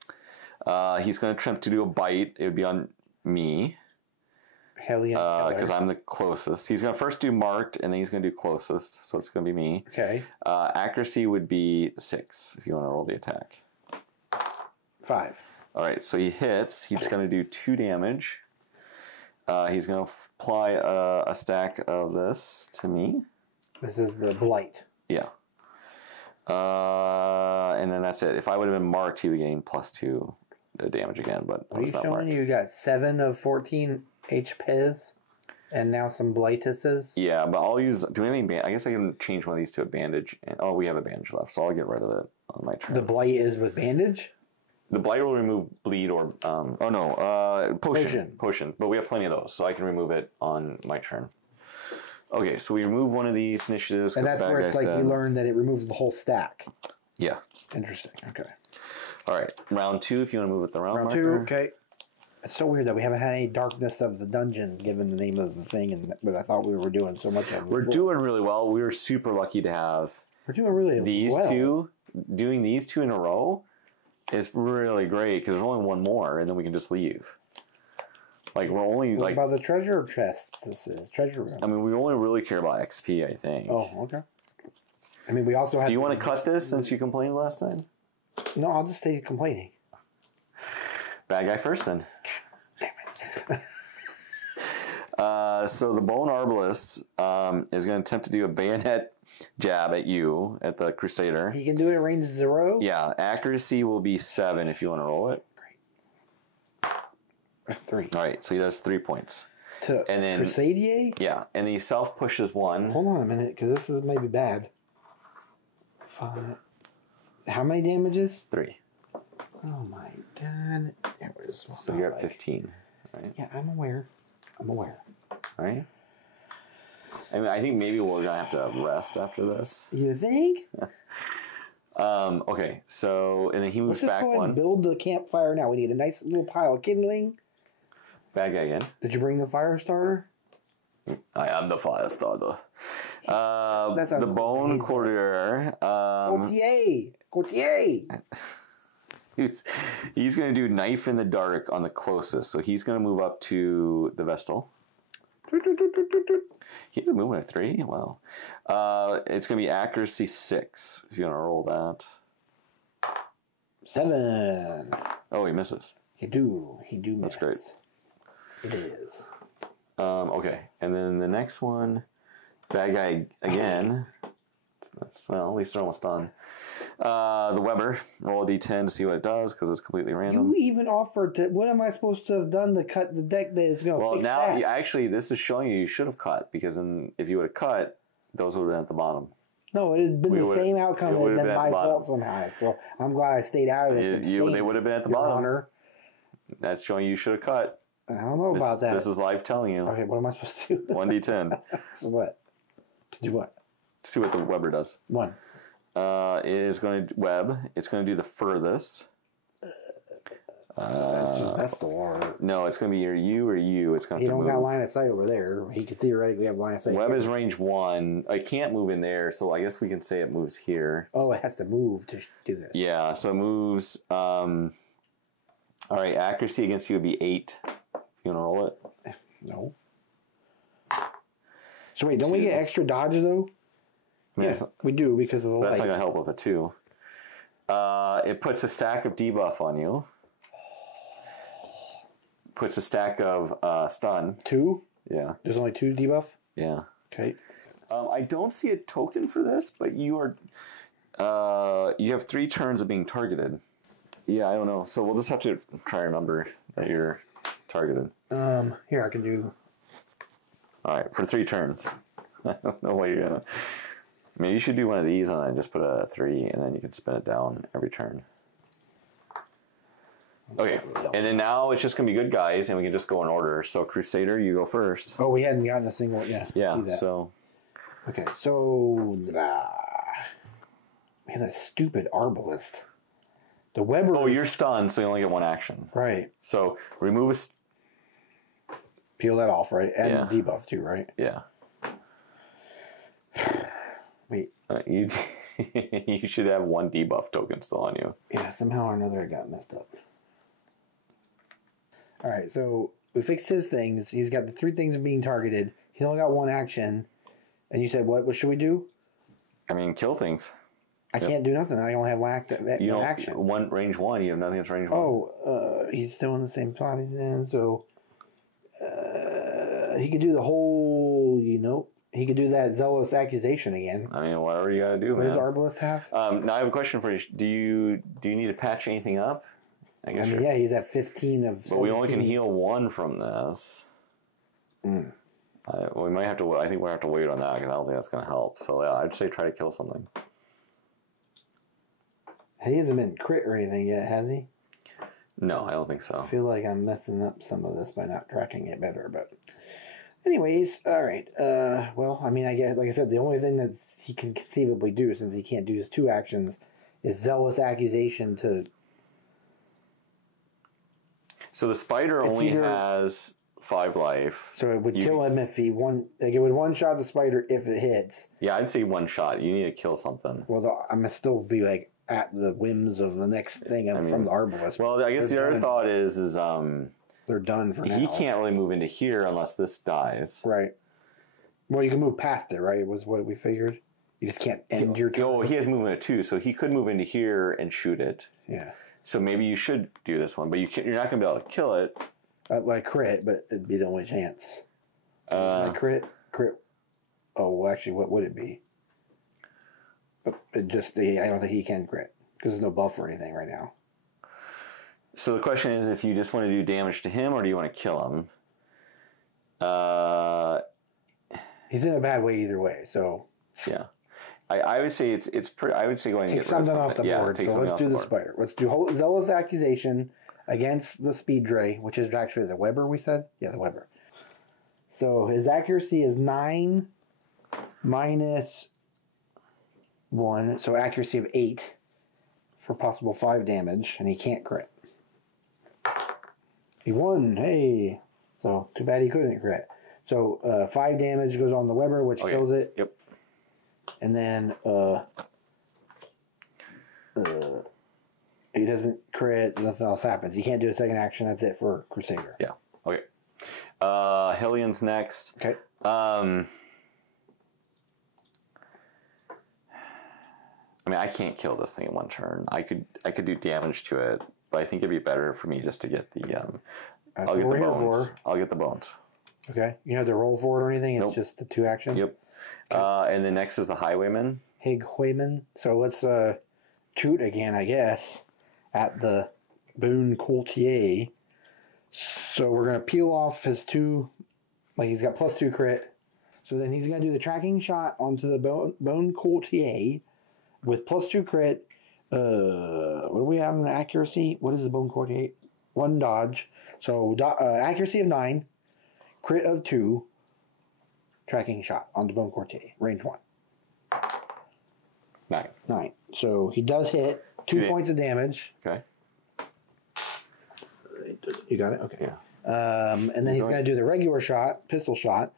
He's going to attempt to do a bite. It would be on me. Because I'm the closest. He's going to first do marked, and then he's going to do closest, so it's going to be me. Okay. Accuracy would be 6 if you want to roll the attack. 5. All right, so he hits. He's going to do 2 damage. He's going to apply a stack of this to me. This is the blight. Yeah. And then that's it. If I would have been marked, he would gain +2 damage again, but I was not marked. You got 7 of 14 HPs and now some blitises? Yeah, but I'll use... Do we have any... I guess I can change one of these to a bandage. And, we have a bandage left, so I'll get rid of it on my turn. The blight is with bandage? The blight will remove bleed or... Potion. But we have plenty of those, so I can remove it on my turn. Okay, so we remove one of these initiatives. And that's where it's like you learn that it removes the whole stack. Yeah. Interesting. Okay. All right. Round 2, if you want to move it the round marker. 2, okay. It's so weird that we haven't had any darkness of the dungeon, given the name of the thing, but I thought we were doing so much of it. We're doing really well. We were super lucky to have... We're doing really these two. Doing these 2 in a row is really great, because there's only one more, and then we can just leave. Like, we're only, what about the treasure chest? This is treasure room. I mean, we only really care about XP, I think. Oh, okay. I mean, we also have... Do you want to cut this since you complained last time? No, I'll just stay complaining. Bad guy first, then. Damn it. So the Bone Arbalist is going to attempt to do a bayonet jab at you, at the Crusader. He can do it at range 0? Yeah, accuracy will be 7 if you want to roll it. Great. 3. All right, so he does 3 points. And then Crusadier? Yeah, and he self-pushes 1. Hold on a minute, because this is maybe bad. 5. How many damages? 3. Oh my god. So you're at 15, right? Yeah, I'm aware. All right. I mean, I think maybe we're going to have to rest after this. You think? Okay, so, and then he moves back 1. Let's just go ahead and build the campfire now. We need a nice little pile of kindling. Bad guy again. Did you bring the fire starter? I am the fire starter. The Bone Courtier. Courtier! He's going to do Knife in the Dark on the closest, so he's going to move up to the Vestal. He has a movement of 3? Wow. It's going to be accuracy 6, if you want to roll that. 7. Oh, he misses. He do miss. That's great. It is. Okay, and then the next one, bad guy again. Well, at least they're almost done. The Weber, roll a d10 to see what it does, because it's completely random. You even offered to... What am I supposed to have done to cut the deck that is going to fix that? Well, now, actually, this is showing you should have cut, because then if you would have cut, those would have been at the bottom. No, it has been the same outcome. It would have been my fault somehow. So I'm glad I stayed out of this. They would have been at the bottom. Honor. That's showing you should have cut. I don't know about that. This is live telling you. Okay, what am I supposed to do? 1d10. So what? To do what? See what the Weber does. 1. It is going to web. It's going to do the furthest. That's just Vestal. Or... No, it's going to be either you or you. It's going to have to move. He don't got line of sight over there. He could theoretically have line of sight. Web is range 1. I can't move in there, so I guess we can say it moves here. Oh, it has to move to do this. Yeah, so it moves. All right, accuracy against you would be 8. You want to roll it? No. So wait, don't we get extra dodge though? I mean, yeah, we do because of the light. That's not going to help with it too. It puts a stack of debuff on you. Puts a stack of stun. 2? Yeah. There's only 2 debuff? Yeah. Okay. I don't see a token for this, but you are... you have 3 turns of being targeted. Yeah, I don't know. So we'll just have to try and remember that you're targeted. Here, I can do... Alright, for 3 turns. I don't know what you're gonna... Maybe you should do one of these on it and just put a 3, and then you can spin it down every turn. Okay, and then now it's just going to be good guys, and we can just go in order. So, Crusader, you go first. Oh, we hadn't gotten a single, Yeah, so... Okay, so... we have that stupid Arbalist. The Weber... Oh, you're stunned, so you only get one action. Right. So, remove a... Peel that off, right? And debuff, too, right? Yeah. Wait. You you should have one debuff token still on you. Yeah, somehow or another it got messed up. All right, so we fixed his things. He's got the 3 things being targeted. He's only got 1 action. And you said, what should we do? I mean, kill things. I can't do nothing. I only have one action. Range 1. You have nothing that's range 1. Oh, he's still in the same spot he's in. So he could do the whole, he could do that Zealous Accusation again. I mean, whatever you got to do, what man. What does Arbalist have? Now I have a question for you. Do you need to patch anything up? I mean, yeah, he's at 15 of 17. But we only can heal 1 from this. We might have to. I think we'll have to wait on that because I don't think that's going to help. So yeah, I'd say try to kill something. He hasn't been crit or anything yet, has he? No, I don't think so. I feel like I'm messing up some of this by not tracking it better, but anyways, all right. Well, I mean, I guess, like I said, the only thing that he can conceivably do, since he can't do his 2 actions, is Zealous Accusation to... So the spider only has 5 life. So it would kill him if he it would one-shot the spider if it hits. Yeah, I'd say 1 shot. You need to kill something. Well, I'm going to still be like at the whims of the next thing from the Arbalist. Well, I guess the other thought is they're done for now. He can't really move into here unless this dies. Right. Well, you can move past it, right? Was what we figured. You just can't end your turn. Oh, he has movement of 2, so he could move into here and shoot it. Yeah. So maybe you should do this one, but you're not going to be able to kill it. Like crit, but it'd be the only chance. Crit. Oh, well, actually, what would it be? I don't think he can crit because there's no buff or anything right now. So the question is, if you just want to do damage to him, or do you want to kill him? He's in a bad way either way. So yeah, I would say it's pretty. I would say go ahead and take something off the board. So let's do the spider. Let's do Zealous Accusation against the Speed Dray, which is actually the Weber. We said, yeah, the Weber. So his accuracy is 9 minus 1, so accuracy of 8 for possible 5 damage, and he can't crit. He won, hey! So too bad he couldn't crit. So 5 damage goes on the Weber, which kills it. Yep. And then he doesn't crit, nothing else happens. He can't do a second action. That's it for Crusader. Yeah. Okay. Hellion's next. Okay. I mean, I can't kill this thing in 1 turn. I could do damage to it, but I think it'd be better for me just to get the. I'll get the bones. I'll get the bones. Okay. You don't have to roll for it or anything. It's just the 2 actions. Yep. Okay. And then next is the Highwayman. Highwayman. So let's shoot again, I guess, at the Boon Courtier. So we're gonna peel off his 2. Like he's got +2 crit. So then he's gonna do the tracking shot onto the Bone Courtier with +2 crit. What do we have in accuracy? What is the Bone Courtier? 1 dodge. So accuracy of 9, crit of 2, tracking shot onto Bone Courtier, range 1. 9. So he does hit 2 points of damage. Okay. You got it? Okay. Yeah. And then he's going to do the regular shot, pistol shot,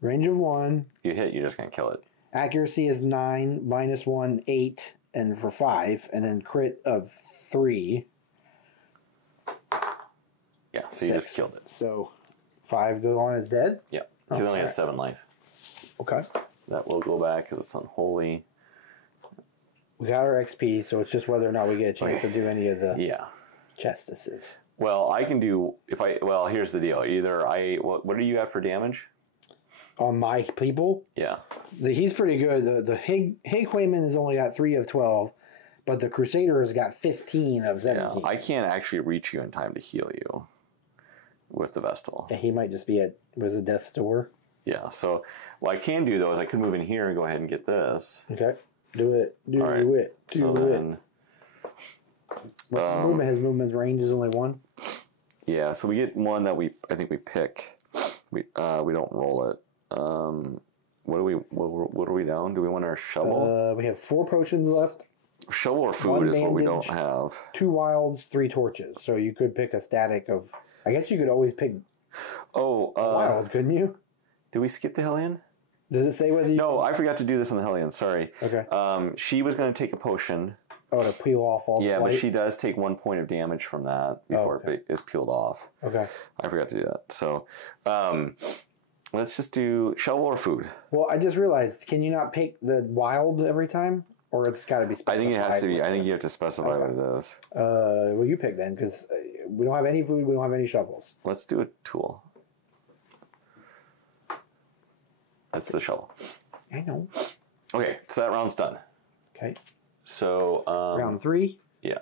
range of 1. You hit, you're just going to kill it. Accuracy is 9, minus 1, 8, and for 5, and then crit of 3. Yeah, so you just killed it. So 5 go on as dead? Yeah. He only has 7 life. Okay. That will go back because it's unholy. We got our XP, so it's just whether or not we get a chance to do any of the chestices. Well, I can do well, here's the deal. Either what do you have for damage? On my people? Yeah. He's pretty good. The Highwayman has only got 3 of 12, but the Crusader has got 15 of 17. Yeah, I can't actually reach you in time to heal you with the Vestal. He might just be at death's door. Yeah, so what I can do though is I could move in here and go ahead and get this. Okay. Do it. Do it. Then What's his movement? His movement's range is only 1. Yeah, so we get one that I think we pick. We don't roll it. What are we down? Do we want our shovel? We have 4 potions left. Shovel or food is what we don't have. 2 wilds, 3 torches. So you could pick a static of. I guess you could always pick. A wild, couldn't you? Did we skip the Hellion? Does it say whether you... No, I forgot to do this on the Hellion. Sorry. Okay. She was going to take a potion. Oh, to peel off all the Yeah, white? but she does take 1 point of damage from that before it is peeled off. Okay. I forgot to do that. So, let's just do shovel or food. Well, I just realized, can you not pick the wild every time? Or it's got to be specified? I think it has to be. I think you have to specify what it is. Well, you pick then, because we don't have any food, we don't have any shovels. Let's do a tool. That's the shovel. I know. Okay, so that round's done. Okay. So round 3. Yeah.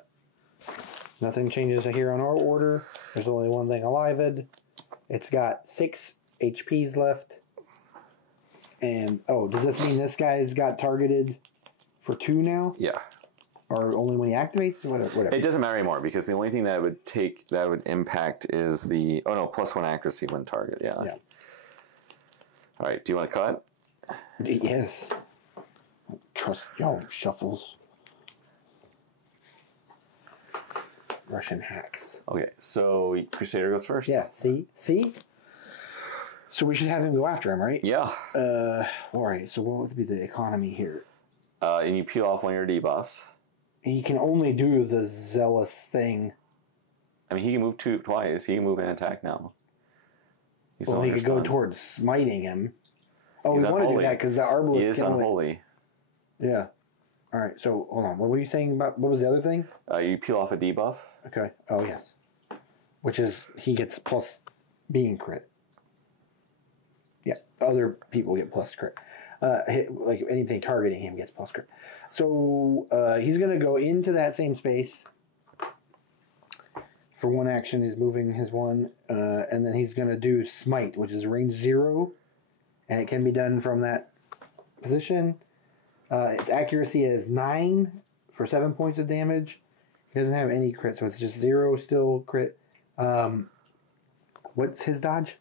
Nothing changes here on our order. There's only one thing alive. It's got 6 HPs left. And does this mean this guy's got targeted for 2 now? Yeah. Or only when he activates? Whatever. It doesn't matter anymore because the only thing that would impact is the +1 accuracy when target. Yeah. All right. Do you want to cut? Yes. Trust y'all shuffles. Russian hacks. Okay, so Crusader goes first. Yeah, see? So we should have him go after him, right? Yeah. All right, so what would be the economy here? And you peel off one of your debuffs. He can only do the zealous thing. I mean, he can move twice. He can move and attack now. He could go towards smiting him. Oh, He's we want to do that because the Arbalest... He is unholy. Yeah. All right, so hold on. What were you saying about... What was the other thing? You peel off a debuff. Okay. Oh, yes. Which is he gets plus being crit. Yeah, other people get plus crit. Like anything targeting him gets plus crit. So he's going to go into that same space. For 1 action, he's moving his 1. And then he's going to do Smite, which is range 0. And it can be done from that position. Its accuracy is 9 for 7 points of damage. He doesn't have any crit, so it's just 0 still crit. What's his dodge?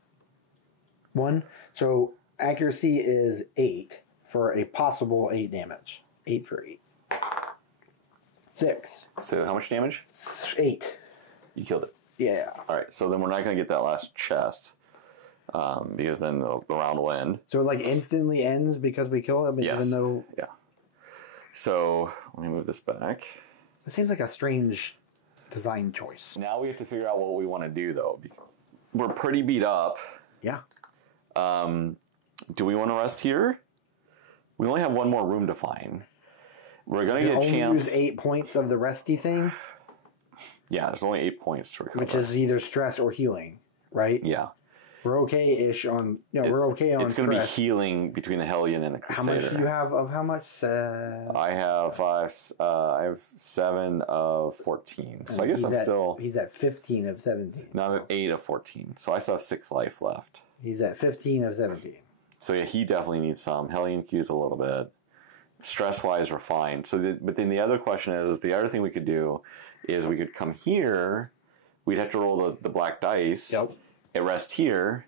1. So accuracy is 8 for a possible 8 damage. 8 for 8. 6. So how much damage? 8. You killed it. Yeah. All right, so then we're not going to get that last chest because then the round will end. So it like instantly ends because we kill him? Yes. Even though... Yeah. So let me move this back. It seems like a strange design choice. Now we have to figure out what we want to do, though. Because we're pretty beat up. Yeah. Do we want to rest here? We only have 1 more room to find. We're going to get a chance. Use 8 points of the resty thing. Yeah, there's only 8 points to recover. Which is either stress or healing, right? Yeah. We're okay-ish on... we're okay on It's going to be healing between the Hellion and the Crusader. How much do you have of how much? I have 7 of 14. So I guess He's at 15 of 17. No, I'm at 8 of 14. So I still have 6 life left. He's at 15 of 17. So yeah, he definitely needs some. Hellion Q's a little bit. Stress-wise, we're fine. But then the other question is, the other thing we could do is we could come here. We'd have to roll the black dice. Yep. It rest here,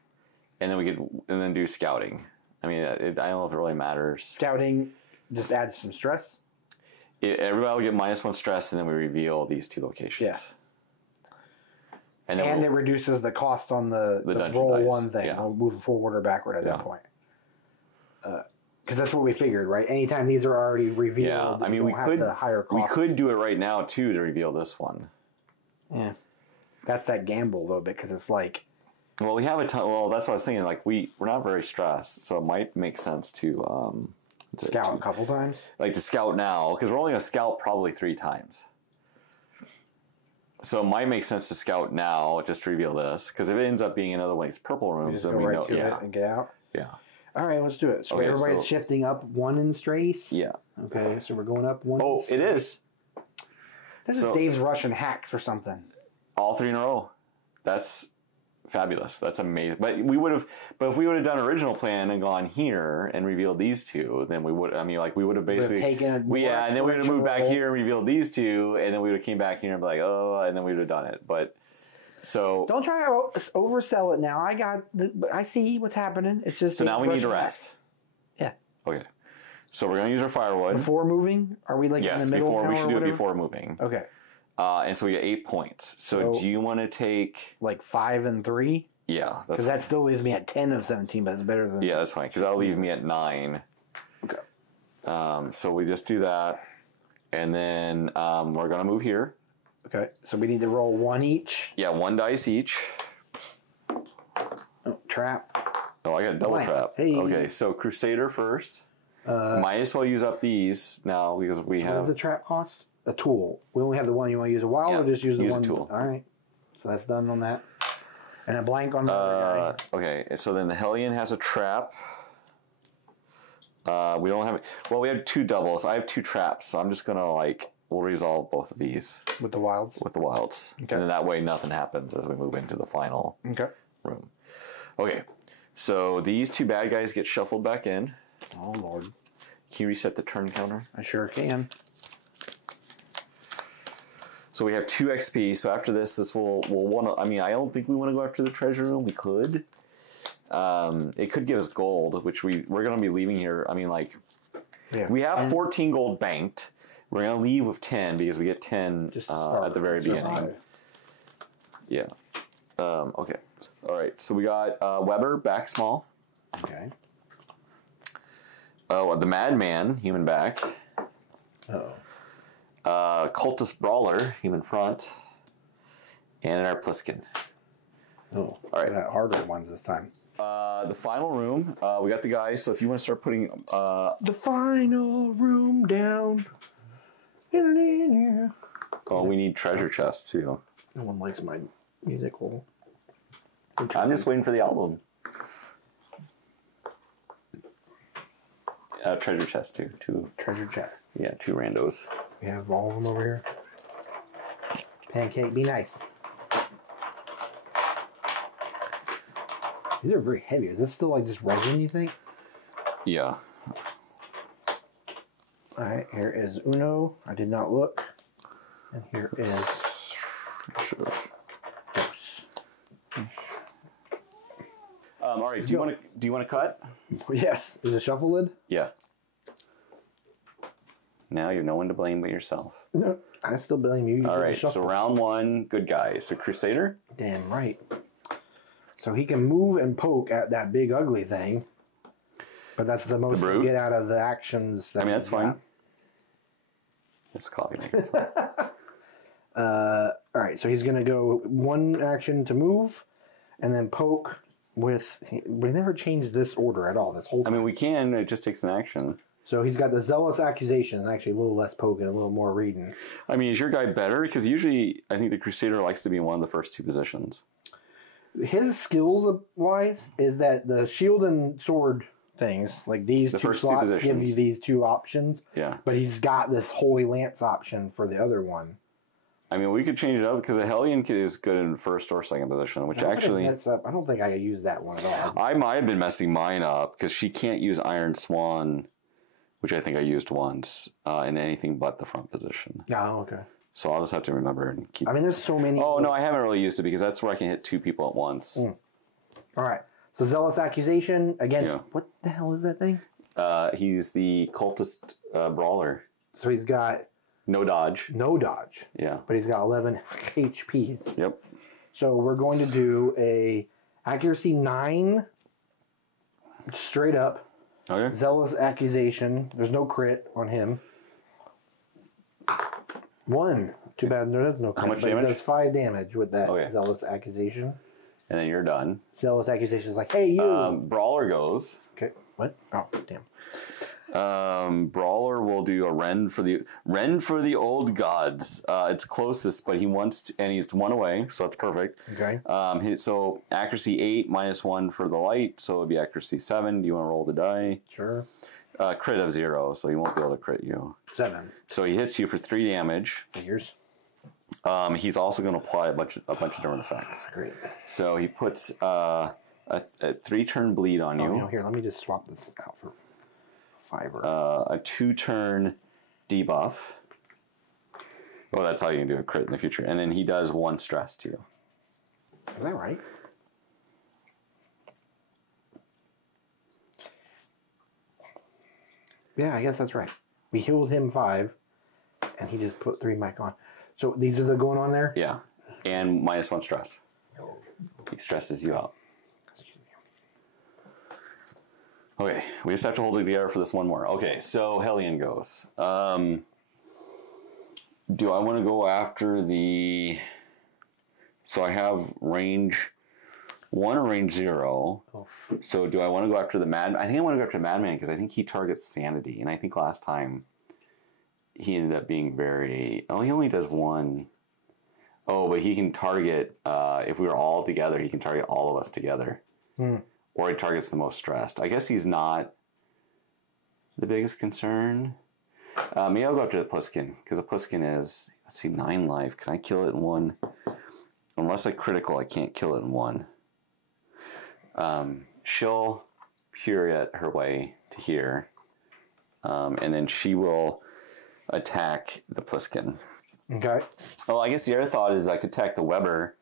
and then do scouting. I mean, I don't know if it really matters. Scouting just adds some stress. Everybody will get -1 stress, and then we reveal these 2 locations. Yeah. And it reduces the cost on the roll dice. 1 thing. Yeah. We'll move forward or backward at that point. Because that's what we figured, right? Anytime these are already revealed, yeah. I mean, we could the higher cost. We could do it right now too to reveal this one. Yeah, that's that gamble though, because it's like. Well, we have a ton. Well, that's what I was thinking. Like we're not very stressed, so it might make sense to scout a couple times. Like to scout now, because we're only gonna scout probably 3 times. So it might make sense to scout now, just to reveal this, because if it ends up being another one of these purple rooms, then we know. Yeah, and get out. Yeah. All right, let's do it. So everybody's shifting up 1 in strace. Yeah. Okay, so we're going up 1. Oh, it is. This is Dave's Russian hacks or something. All 3 in a row. That's Fabulous. That's amazing. But we would have. But if we would have done original plan and gone here and revealed these two, then we would. I mean, like we would have basically taken and then we would have moved back here and revealed these two, and then we would have came back here and be like, oh, and then we would have done it. But so don't try to oversell it now. I see what's happening. It's just so now we need to rest. Yeah. Okay. So we're gonna use our firewood before moving. Are we like in the middle? Before we should do it before moving. Okay. And so we get 8 points. So do you want to take like 5 and 3? Yeah, because that still leaves me at 10 of 17, but it's better than that's fine because that'll leave me at 9. Okay. So we just do that, and then we're gonna move here. Okay. So we need to roll 1 each. Yeah, 1 dice each. Oh, trap. Oh, I got a double trap. Hey. Okay, so Crusader first. Might as well use up these now because we have. What does the trap cost? A tool. We only have the one. You want to use a wild or just use the one? Use a tool. All right. So that's done on that. And a blank on the other guy. Okay, so then the Hellion has a trap. We don't have. Well, we have 2 doubles. I have 2 traps, so I'm just gonna we'll resolve both of these with the wilds. With the wilds, okay. And then that way nothing happens as we move into the final room. Okay, so these 2 bad guys get shuffled back in. Oh Lord! Can you reset the turn counter? I sure can. So we have 2 XP. So after this we'll want to. I mean, I don't think we want to go after the treasure room. We could. It could give us gold, which we're going to be leaving here. I mean, we have 14 gold banked. We're going to leave with 10 because we get 10 at the very beginning. Yeah. Okay. All right. So we got Weber back small. Okay. Oh, the Madman human back. Uh-oh. Cultist Brawler, human front, and an Pliskin. Oh, all right. Got harder ones this time. The final room, we got the guys. So if you want to start putting the final room down. Oh, we need treasure chests too. No one likes my musical. I'm just waiting for the album. Treasure chest too. 2 treasure chests. Yeah, 2 randos. We have all of them over here. Pancake, be nice. These are very heavy. Is this still just resin, you think? Yeah. Alright, here is Uno. I did not look. And here is Dos. Alright, do you want to cut? Yes. Is it shuffle lid? Yeah. Now you have no one to blame but yourself. No, I still blame you. All right, so round 1, good guy. So Crusader. Damn right. So he can move and poke at that big ugly thing, but that's the most you get out of the actions. I mean, that's fine. It's coffee maker. All right, so he's gonna go 1 action to move, and then poke with. We never changed this order at all. This whole time. I mean, we can. It just takes an action. So he's got the Zealous Accusation, actually a little less poking, a little more reading. I mean, is your guy better? Because usually I think the Crusader likes to be in one of the first 2 positions. His skills-wise is that the shield and sword things, like these 2 slots, give you these 2 options. Yeah. But he's got this Holy Lance option for the other one. I mean, we could change it up because a Hellion is good in 1st or 2nd position, which actually... I don't think I could use that one at all. I might have been messing mine up because she can't use Iron Swan, which I think I used once, in anything but the front position. Oh, okay. So I'll just have to remember and keep... I mean, there's so many... Oh, no, I haven't really used it because that's where I can hit 2 people at once. All right. So Zealous Accusation against... Yeah. What the hell is that thing? He's the Cultist Brawler. So he's got... No dodge. No dodge. Yeah. But he's got 11 HPs. Yep. So we're going to do a accuracy 9 straight up. Okay. Zealous Accusation. There's no crit on him. 1. Too bad there's no crit. How much damage? It does 5 damage with that Zealous Accusation. And then you're done. Zealous Accusation is like, hey, you. Brawler goes. Okay. What? Oh, damn. Brawler will do a rend for the old gods. It's closest, but he wants to, and he's 1 away, so that's perfect. Okay. So accuracy 8 -1 for the light, so it'd be accuracy 7. Do you want to roll the die? Sure. Crit of 0, so he won't be able to crit you. 7. So he hits you for 3 damage. Figures. He's also going to apply a bunch of different effects. Great. So he puts a 3-turn bleed on you. No, here, let me just swap this out for fiber. A 2-turn debuff. Oh, that's how you can do a crit in the future. And then he does 1 stress to you. Is that right? Yeah, I guess that's right. We healed him 5, and he just put 3 mic on. So these are the going on there? Yeah. And -1 stress. He stresses you out. Okay, we just have to hold it together for this one more. Okay, so Hellion goes. Do I want to go after the... So I have range 1 or range 0. Oh. So do I want to go after the Madman? I think I want to go after the Madman because I think he targets Sanity. And I think last time he ended up being very... Oh, he only does 1. Oh, but he can target... if we were all together, he can target all of us together. Or he targets the most stressed. I guess he's not the biggest concern. Maybe I'll go after the Pliskin, because the Pliskin is, let's see, 9 life. Can I kill it in 1? Unless I critical, I can't kill it in 1. She'll Puriet her way to here. And then she will attack the Pliskin. Okay. Oh, I guess the other thought is I could attack the Weber,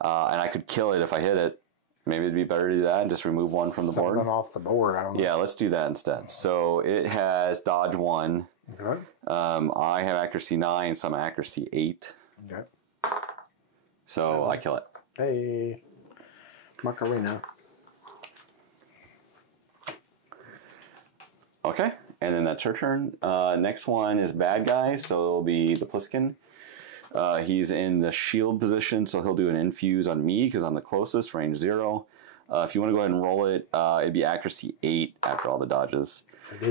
and I could kill it if I hit it. Maybe it'd be better to do that and just remove 1 from the board. Something off the board, I don't know. Yeah, let's do that instead. So it has dodge 1. Okay. I have accuracy 9, so I'm accuracy 8. Okay. So I kill it. Hey, Macarena. Okay, and then that's her turn. Next one is bad guy, so it'll be the Pliskin. He's in the shield position, so he'll do an infuse on me because I'm the closest, range 0. If you want to go ahead and roll it, it'd be accuracy 8 after all the dodges.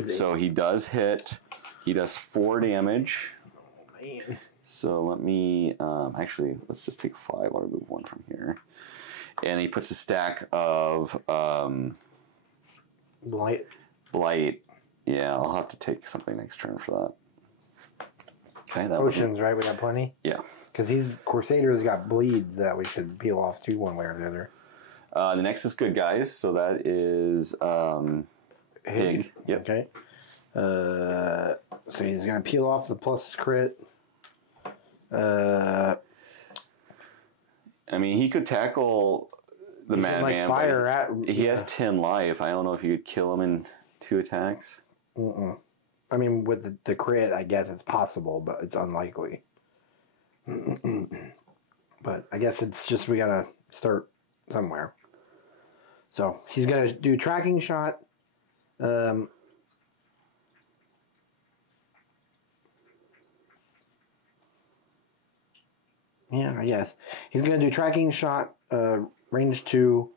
So he does hit. He does 4 damage. Oh, man. So let me, actually, let's just take 5. I'll remove 1 from here. And he puts a stack of Blight. Yeah, I'll have to take something next turn for that. Okay, that Potions, right? We got plenty? Yeah. Because these Crusaders got bleeds that we should peel off too, one way or the other. The next is good guys, so that is Hig. Yep. Okay. So he's going to peel off the plus crit. I mean, he could tackle the Madman. Like fire at. He has 10 life. I don't know if you could kill him in 2 attacks. I mean, with the crit, I guess it's possible, but it's unlikely. But I guess it's just we gotta start somewhere. So he's gonna do tracking shot. Yeah, I guess he's gonna do tracking shot. Range 2,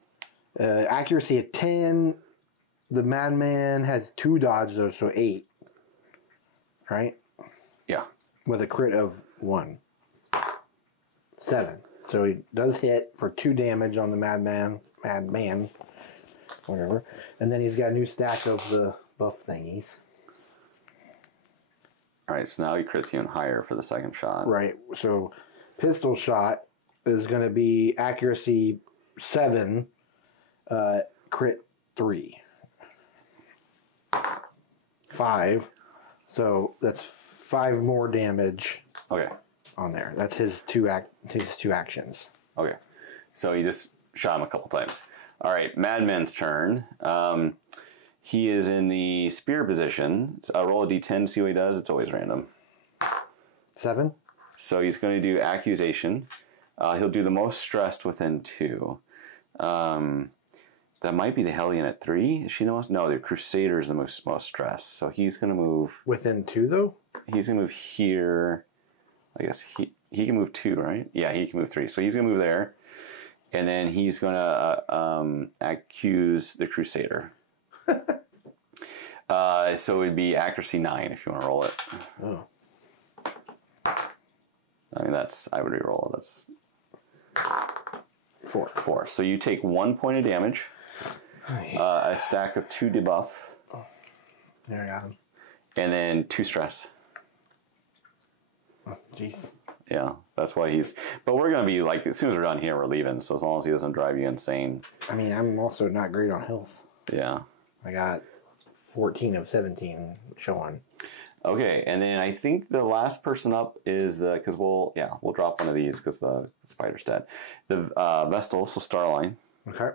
accuracy at 10. The Madman has 2 dodge though, so 8. Right? Yeah. With a crit of 1. 7. So he does hit for 2 damage on the Madman, whatever. And then he's got a new stack of the buff thingies. Alright, so now he crits even higher for the second shot. Right. So pistol shot is going to be accuracy 7, crit 3. 5. So that's 5 more damage. Okay. On there. That's his two actions. Okay. So he just shot him a couple times. All right, Madman's turn. He is in the spear position. So roll a d10 to see what he does. It's always random. 7. So he's going to do accusation. He'll do the most stressed within 2. That might be the Hellion at 3. Is she the most? No, the Crusader's the most stressed. So he's going to move... Within 2, though? He's going to move here. I guess he can move 2, right? Yeah, he can move 3. So he's going to move there. And then he's going to accuse the Crusader. So it would be accuracy 9 if you want to roll it. Oh. I mean, I would re-roll. That's 4. 4. So you take 1 point of damage. A stack of 2 debuff. Oh. There I got him. And then 2 stress. Oh, jeez. Yeah, that's why he's... But we're going to be, like, as soon as we're done here, we're leaving. So as long as he doesn't drive you insane. I mean, I'm also not great on health. Yeah. I got 14 of 17 showing. Okay, and then I think the last person up is the... Because we'll drop one of these because the spider's dead. The Vestal, so Starline. Okay.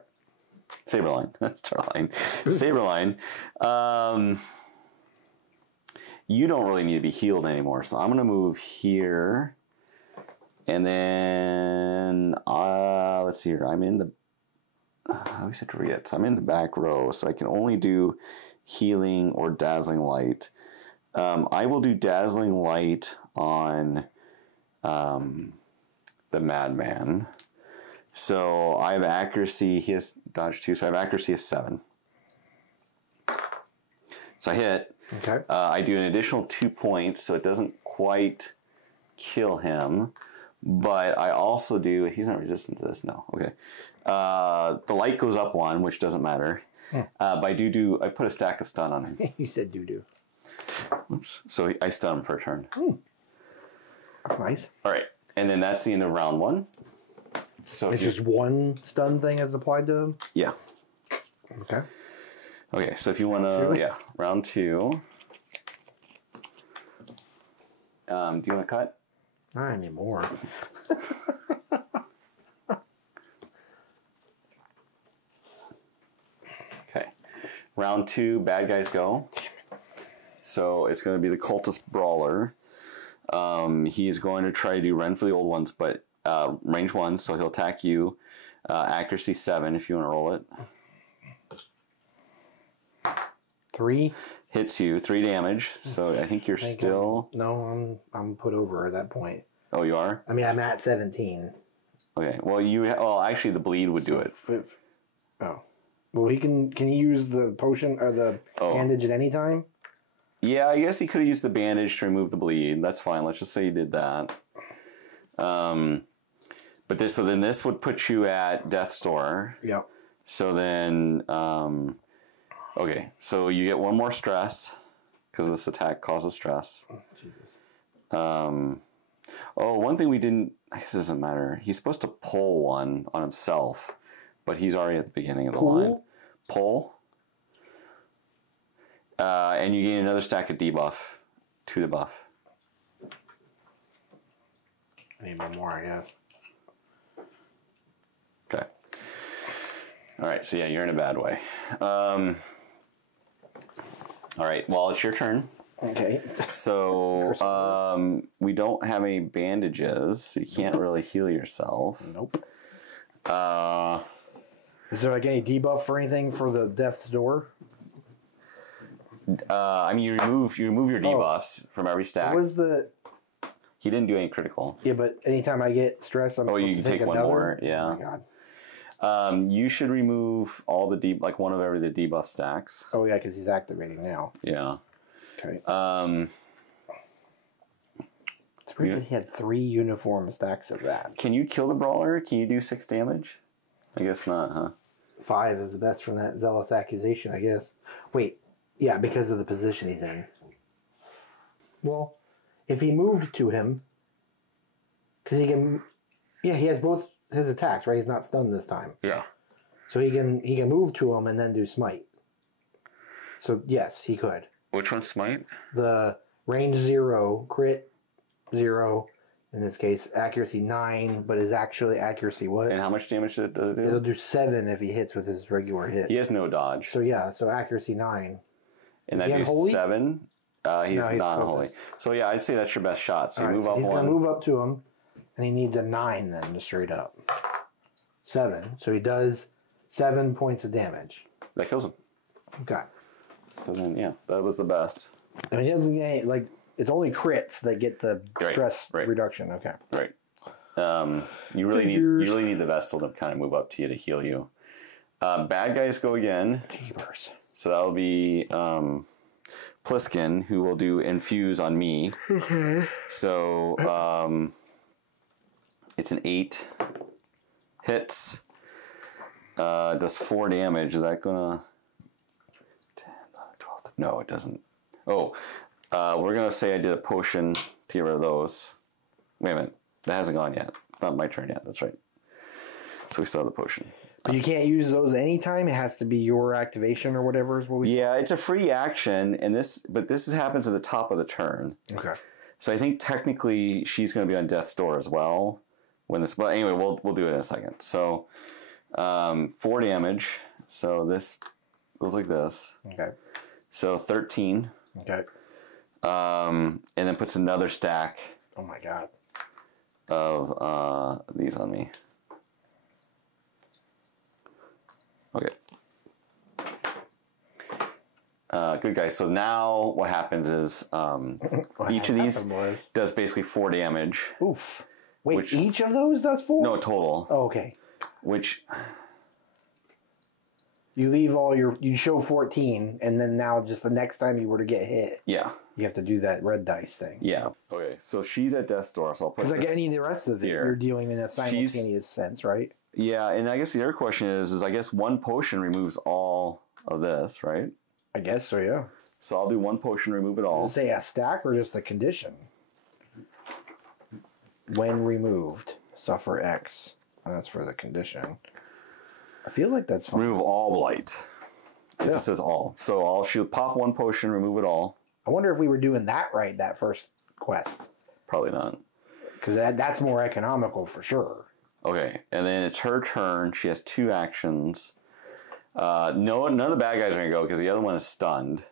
Saberline. Starline. Saberline. You don't really need to be healed anymore, so I'm going to move here. And then, let's see here. I'm in the... I always have to read it. So I'm in the back row, so I can only do healing or dazzling light. I will do dazzling light on the Madman. So I have accuracy. He has dodge 2, so I have accuracy of 7. So I hit. Okay. I do an additional 2 points, so it doesn't quite kill him. But I also do... He's not resistant to this. No. Okay. The light goes up 1, which doesn't matter. But I put a stack of stun on him. You said doo-doo. Oops. So I stun him for a turn. That's nice. All right. And then that's the end of round 1. So it's just one stun thing as applied to him? Yeah. Okay. Okay, so if you want to... Yeah, round 2. Do you want to cut? Not anymore. Okay. Round 2, bad guys go. So it's going to be the Cultist Brawler. He is going to try to do Rend for the Old Ones, but range 1, so he'll attack you. Accuracy 7 if you want to roll it. 3 hits you, 3 damage. So I think you're still... No, I'm put over at that point. Oh, you are? I mean, I'm at 17. Okay. Well, actually, the bleed would do it. Oh. Well, can he use the potion or the bandage at any time? Yeah, I guess he could have used the bandage to remove the bleed. That's fine. Let's just say he did that. But this would put you at Death's Door. Yep. So then, okay. So you get 1 more stress because this attack causes stress. Oh, Jesus. One thing we didn't... I guess it doesn't matter. He's supposed to pull 1 on himself, but he's already at the beginning of the line. Pull. And you gain another stack of debuff to the buff. I need 1 more, I guess. Okay. All right, so yeah, you're in a bad way. All right, well, it's your turn. Okay. So we don't have any bandages, so you can't really heal yourself. Nope. Is there like any debuff for anything for the Death's Door? I mean, you remove your debuffs from every stack. What was the... He didn't do any critical. Yeah, but anytime I get stressed, I'm you can take 1 more. Yeah. Oh my God. You should remove all the one of every the debuff stacks. Oh yeah, because he's activating now. Yeah. Okay. It's weird that he had 3 uniform stacks of that. Can you kill the Brawler? Can you do 6 damage? I guess not, huh? 5 is the best from that Zealous Accusation, I guess. Wait, yeah, because of the position he's in. Well, if he moved to him, because he can, yeah, he has both his attacks, right? He's not stunned this time. Yeah. So he can move to him and then do smite. So yes, he could. Which one's smite? The range 0, crit 0, in this case, accuracy 9, but is actually accuracy what? And how much damage does it do? It'll do 7 if he hits with his regular hit. He has no dodge. So yeah, so accuracy 9. And that do 7? He's not unholy. So yeah, I'd say that's your best shot. So you move up 1. He's going to move up to him, and he needs a 9 then to straight up. 7. So he does 7 points of damage. That kills him. Okay. So then, yeah, that was the best. I mean, he doesn't get any, it's only crits that get the stress right. reduction. Okay. Right. You really need the Vestal to kind of move up to you to heal you. Bad guys go again. Jeepers. So that'll be Pliskin, who will do Infuse on me. Okay. So it's an 8. Hits. Does 4 damage. Is that gonna... 10, 11, 12... No, it doesn't. Oh, we're gonna say I did a potion to get rid of those. Wait a minute. that hasn't gone yet. Not my turn yet. That's right. So we still have the potion. But you can't use those anytime. It has to be your activation or whatever is what we. Yeah, it's a free action, and this happens at the top of the turn. Okay. So I think technically she's going to be on death's door as well when this. But anyway, we'll do it in a second. So 4 damage. So this goes like this. Okay. So 13. Okay. And then puts another stack. Oh my god. Of these on me. Okay. Good guys. So now what happens is each of these does basically 4 damage. Oof. Wait, each of those does 4? No, total. Oh, okay. Which you leave all your. You show 14, and then now just the next time you were to get hit. Yeah. You have to do that red dice thing. Yeah. Okay. So she's at death's door. So I'll put. Because like any of the rest of it, you're dealing in a simultaneous sense, right? Yeah, and I guess the other question is I guess 1 potion removes all of this, right? I guess so, yeah. So I'll do 1 potion, remove it all. Does it say a stack or just a condition? When removed, suffer X. Oh, that's for the condition. I feel like that's fine. Remove all blight. It just says all. So she'll pop 1 potion, remove it all. I wonder if we were doing that right, that first quest. Probably not. Because that's more economical for sure. Okay, and then it's her turn. She has 2 actions. None of the bad guys are going to go because the other one is stunned.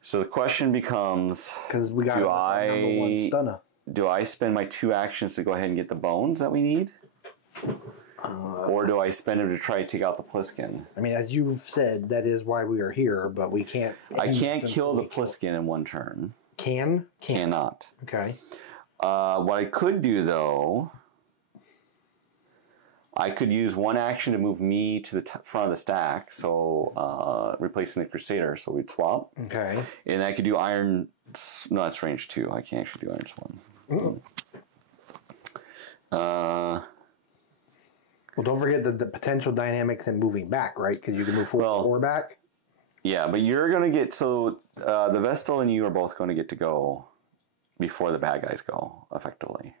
So the question becomes, because we got number 1 stunner. Do I spend my 2 actions to go ahead and get the bones that we need? Or do I spend them to try to take out the Pliskin? I mean, as you've said, that is why we are here, but we can't... I can't kill the Pliskin in 1 turn. Can? Cannot. Okay. What I could do, though... I could use 1 action to move me to the front of the stack, so replacing the Crusader, so we'd swap. Okay. And I could do Iron... No, that's range 2. I can't actually do Iron Swan. Well, don't forget the potential dynamics in moving back, right? Because you can move forward back. Yeah, but you're going to get... So the Vestal and you are both going to get to go before the bad guys go, effectively.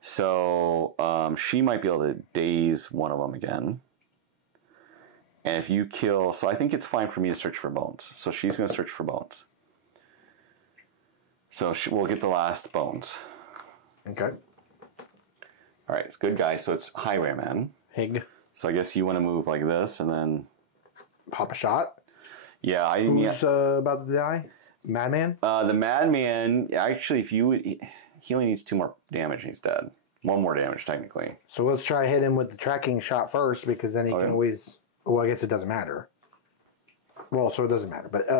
So she might be able to daze one of them again. And if you kill... So I think it's fine for me to search for bones. So she's going to search for bones. So we'll get the last bones. Okay. All right, it's good guy. So it's Highwayman. Hig. So I guess you want to move like this and then... Pop a shot? Yeah. Who's about to die? Madman? The Madman, actually, if you... He only needs 2 more damage and he's dead. 1 more damage, technically. So let's try hit him with the tracking shot first, because then he can always... Well, I guess it doesn't matter. Well, so it doesn't matter. But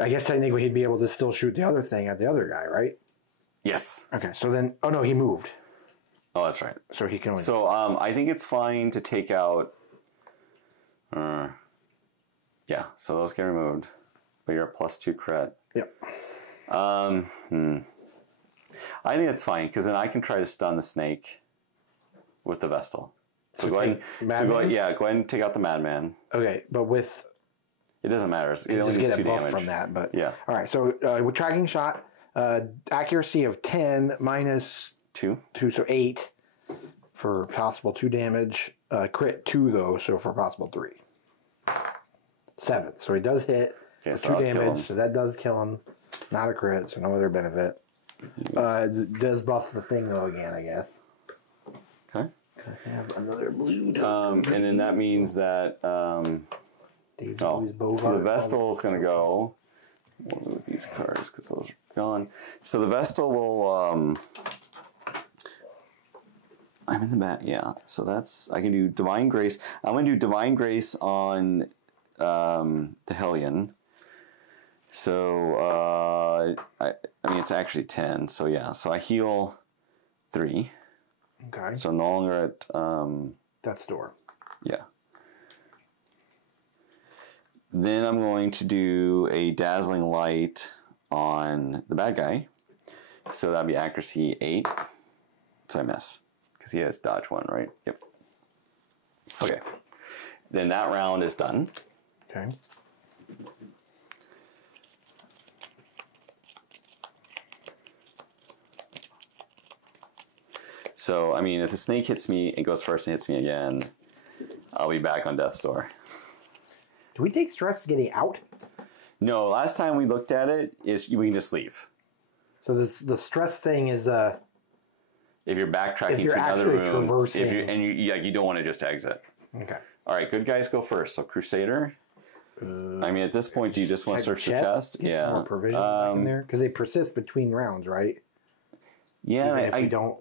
I guess technically he'd be able to still shoot the other thing at the other guy, right? Yes. Okay, so then... Oh, no, he moved. Oh, that's right. So he can only... So I think it's fine to take out... yeah, so those get removed. But you're a +2 crit. Yep. I think that's fine, because then I can try to stun the snake with the Vestal. So go ahead and take out the Madman. Okay, but with... It doesn't matter. You just get a buff from that, but... Yeah. All right, so with tracking shot, accuracy of 10 minus... 2, so 8 for possible 2 damage. Crit 2, though, so for possible 3. 7. So he does hit for 2 damage, so that does kill him. Not a crit, so no other benefit. It does buff the thing, though, again, I guess. Okay. I have another blue. And then that means that... so the Vestal is going to go. We'll move these cards because those are gone. So the Vestal will... I'm in the back, yeah. So that's... I can do Divine Grace. I'm going to do Divine Grace on the Hellion. So, I mean, it's actually 10. So, yeah. So I heal 3. Okay. So no longer at... Death's door. Yeah. Then I'm going to do a Dazzling Light on the bad guy. So that'd be accuracy 8. So I miss. Because he has dodge 1, right? Yep. Okay. Then that round is done. Okay. So, I mean, if the snake hits me, it goes first and hits me again, I'll be back on death's door. Do we take stress getting out? No, last time we looked at it, we can just leave. So the stress thing is if you're backtracking to another room, you don't want to just exit. Okay. All right, good guys go first. So Crusader. I mean, at this point, do you just want to search the chest? Get some more provisions back in there because they persist between rounds, right? Yeah, Even if we don't.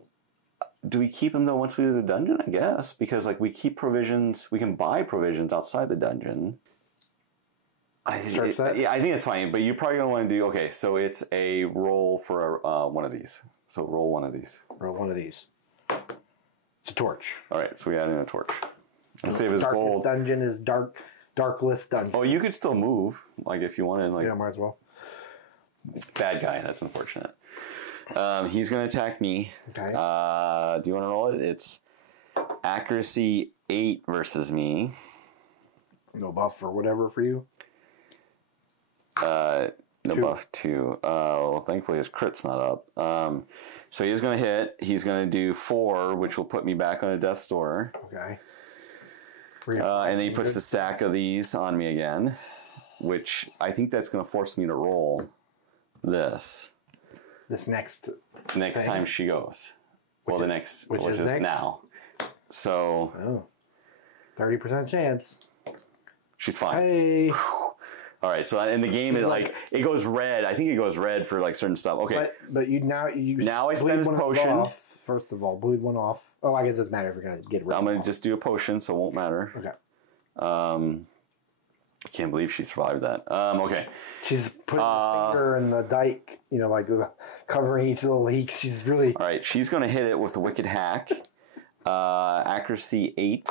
Do we keep them though once we do the dungeon? I guess because like we keep provisions, we can buy provisions outside the dungeon. I think it's fine, but you're probably gonna want to do. Okay, so it's a roll for one of these. So roll one of these. Roll one of these. It's a torch. All right, so we add in a torch. And save his gold. Dungeon is darkless dungeon. Oh, you could still move, like if you wanted. Like, yeah, might as well. Bad guy. That's unfortunate. He's going to attack me. Okay. Do you want to roll it? It's accuracy 8 versus me. No buff or whatever for you? No 2. Buff 2. Well, thankfully his crit's not up. So he's going to hit. He's going to do 4, which will put me back on a death's door. Okay. And then he puts the stack of these on me again, which I think that's going to force me to roll this. This next time she goes. Which is next? Now. So 30% chance. She's fine. Hey. All right. So in the game, it goes red. I think it goes red for like certain stuff. Okay. But now I spend his potion. First of all, bleed one off. Oh, I guess it doesn't matter if you're gonna get rid. I'm gonna just do a potion, so it won't matter. Okay. I can't believe she survived that. Okay. She's putting her finger in the dike, like covering each little leak. She's really... All right, she's going to hit it with the Wicked Hack. Accuracy 8.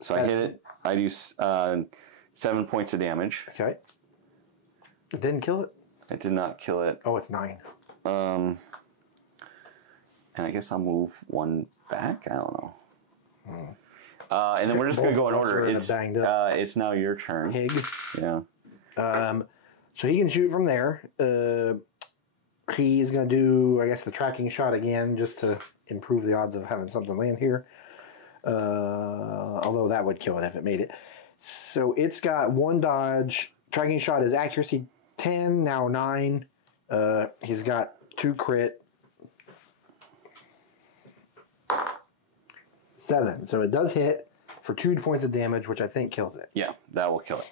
So 7. I hit it. I do 7 points of damage. Okay. It didn't kill it? It did not kill it. Oh, it's 9. And I guess I'll move 1 back? I don't know. And then we're just going to go in order. It's now your turn. Pig. Yeah. So he can shoot from there. He's going to do, I guess, the tracking shot again just to improve the odds of having something land here. Although that would kill it if it made it. So it's got 1 dodge. Tracking shot is accuracy 10, now 9. He's got 2 crit. 7. So it does hit for 2 points of damage, which I think kills it. Yeah, that will kill it.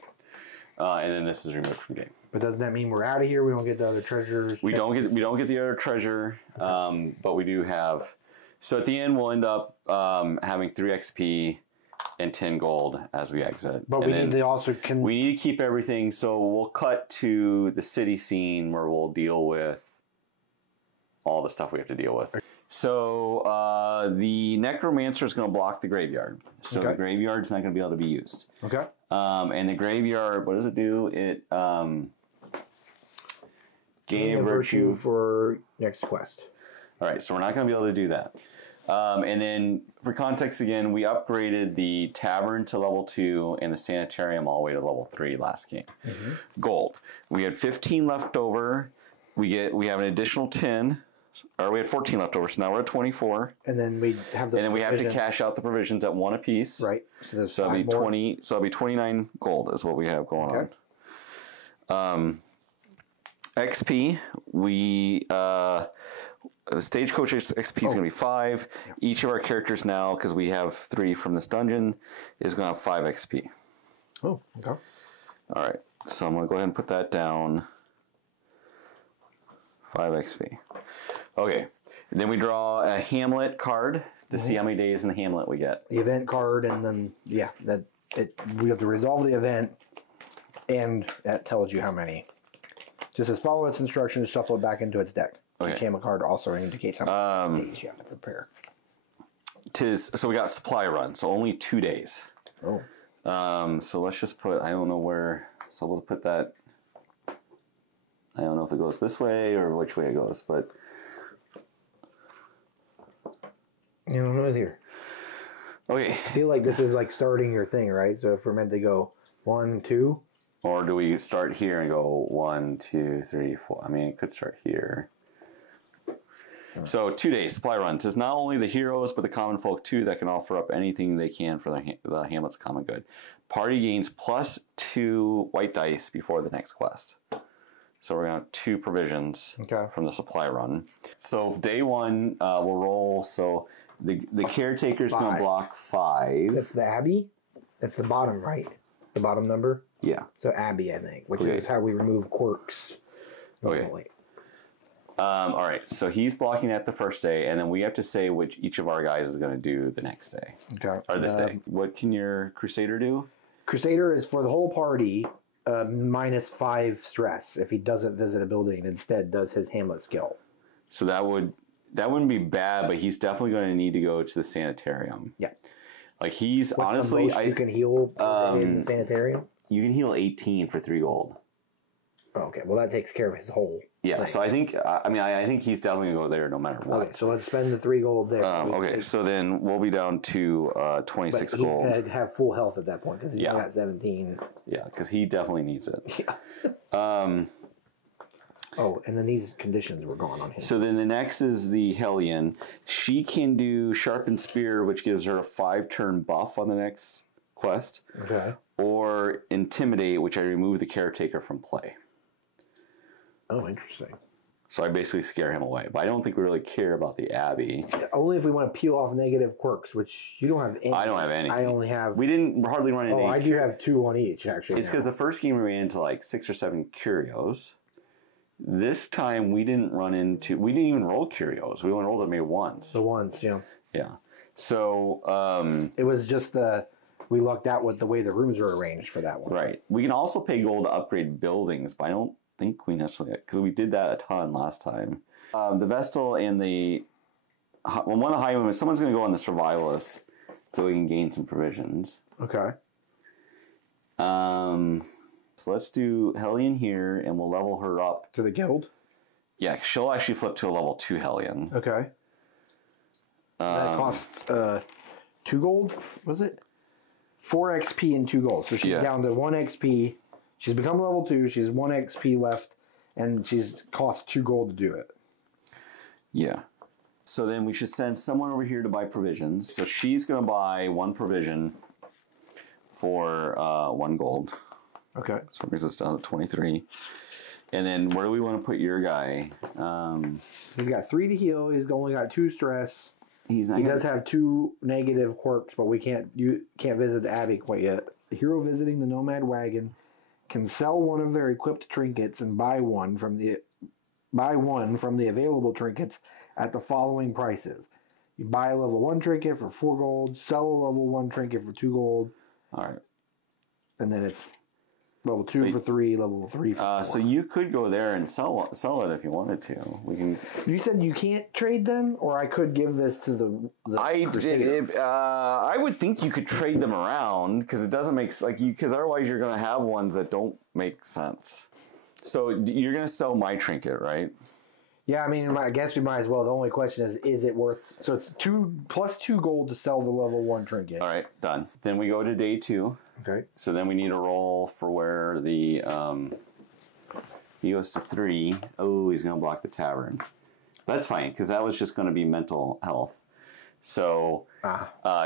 And then this is removed from game. But doesn't that mean we're out of here? We don't get the other treasures? We don't get the other treasure, okay. But we do have... So at the end, we'll end up having 3 XP and 10 gold as we exit. But we need to keep everything, so we'll cut to the city scene where we'll deal with all the stuff we have to deal with. Okay. So the Necromancer is going to block the graveyard. So the graveyard's not going to be able to be used. Okay. And the graveyard, what does it do? It gain a virtue for next quest. All right, so we're not going to be able to do that. And then for context again, we upgraded the tavern to level 2 and the sanitarium all the way to level 3 last game. Mm-hmm. Gold. We had 15 left over. We have an additional 10. Or we had 14 left over, so now we're at 24. And then we have have to cash out the provisions at 1 apiece. Right. So that'll be 20. So that'll be 29 gold is what we have going on. XP, the stagecoach XP is going to be 5. Yeah. Each of our characters now, because we have 3 from this dungeon, is going to have 5 XP. Oh, okay. All right. So I'm going to go ahead and put that down. 5 XP. Okay. And then we draw a Hamlet card to see how many days in the Hamlet we get. The event card, and then, we have to resolve the event, and that tells you how many. Just says follow its instructions, shuffle it back into its deck. Okay. Each Hamlet card also indicates how many days you have to prepare. So we got supply run, so only 2 days. Oh. So let's just put, I don't know where, so we'll put that, I don't know if it goes this way or which way it goes, but. You don't know here. Okay. I feel like this is like starting your thing, right? So if we're meant to go 1, 2. Or do we start here and go 1, 2, 3, 4? I mean, it could start here. So 2 days supply runs. It's not only the heroes, but the common folk too that can offer up anything they can for the Hamlet's common good. Party gains +2 white dice before the next quest. So we're going to have 2 provisions from the supply run. So day 1, we'll roll. So the caretaker's going to block 5. That's the Abbey? That's the bottom, right? The bottom number? Yeah. So Abbey, I think, which is how we remove quirks normally. Okay. All right, so he's blocking that the first day, and then we have to say which each of our guys is going to do the next day. Okay. Or this day. What can your Crusader do? Crusader is for the whole party, -5 stress if he doesn't visit a building and instead does his Hamlet skill. So that wouldn't be bad, but he's definitely going to need to go to the sanitarium. Yeah. Like he's What's honestly, the most you can heal in the sanitarium? You can heal 18 for 3 gold. Oh, okay, well that takes care of his whole. Yeah, thing. so I think he's definitely going to go there no matter what. Okay, so let's spend the 3 gold there. Okay, so then we'll be down to 26 gold. He's going to have full health at that point because he's only got 17. Yeah, because he definitely needs it. Yeah. Oh, and then these conditions were gone on him. So then the next is the Hellion. She can do Sharpened Spear, which gives her a 5-turn buff on the next quest. Okay. Or Intimidate, which I remove the caretaker from play. Oh, interesting. So I basically scare him away. But I don't think we really care about the Abbey. Only if we want to peel off negative quirks, which you don't have any. I don't have any. I only have... We didn't hardly run into any. I do have 2 on each, actually. It's because the first game we ran into like 6 or 7 curios. This time we didn't even roll curios. We only rolled them maybe once. The ones, yeah. Yeah. So... it was just we lucked out with the way the rooms were arranged for that one. Right. We can also pay gold to upgrade buildings, but I don't think we necessarily... Because we did that a ton last time. The Vestal and the... Well, one of the Highwaymen, someone's going to go on the Survivalist so we can gain some provisions. Okay. So let's do Hellion here, and we'll level her up. To the guild? Yeah, she'll actually flip to a level 2 Hellion. Okay. That costs 2 gold, was it? 4 XP and 2 gold. So she's down to 1 XP. She's become level 2. She's 1 XP left, and she's cost 2 gold to do it. Yeah. So then we should send someone over here to buy provisions. So she's going to buy 1 provision for 1 gold. Okay. So it brings us down to 23. And then where do we want to put your guy? He's got 3 to heal. He's only got 2 stress. He does have 2 negative quirks, but we can't visit the Abbey quite yet. The hero visiting the Nomad Wagon can sell one of their equipped trinkets and buy one from the available trinkets at the following prices. You buy a level 1 trinket for 4 gold, sell a level 1 trinket for 2 gold. All right. And then it's level 2 for 3, level 3 for 4. So you could go there and sell it if you wanted to. We can. You said you can't trade them, or I could give this to the I would think you could trade them around because it doesn't make because otherwise you're going to have ones that don't make sense. So you're going to sell my trinket, right? Yeah, I mean, I guess we might as well. The only question is it worth... So it's 2 plus 2 gold to sell the level 1 trinket. All right, done. Then we go to day 2. Okay. So then we need a roll for where the... he goes to 3. Oh, he's going to block the tavern. That's fine, because that was just going to be mental health. So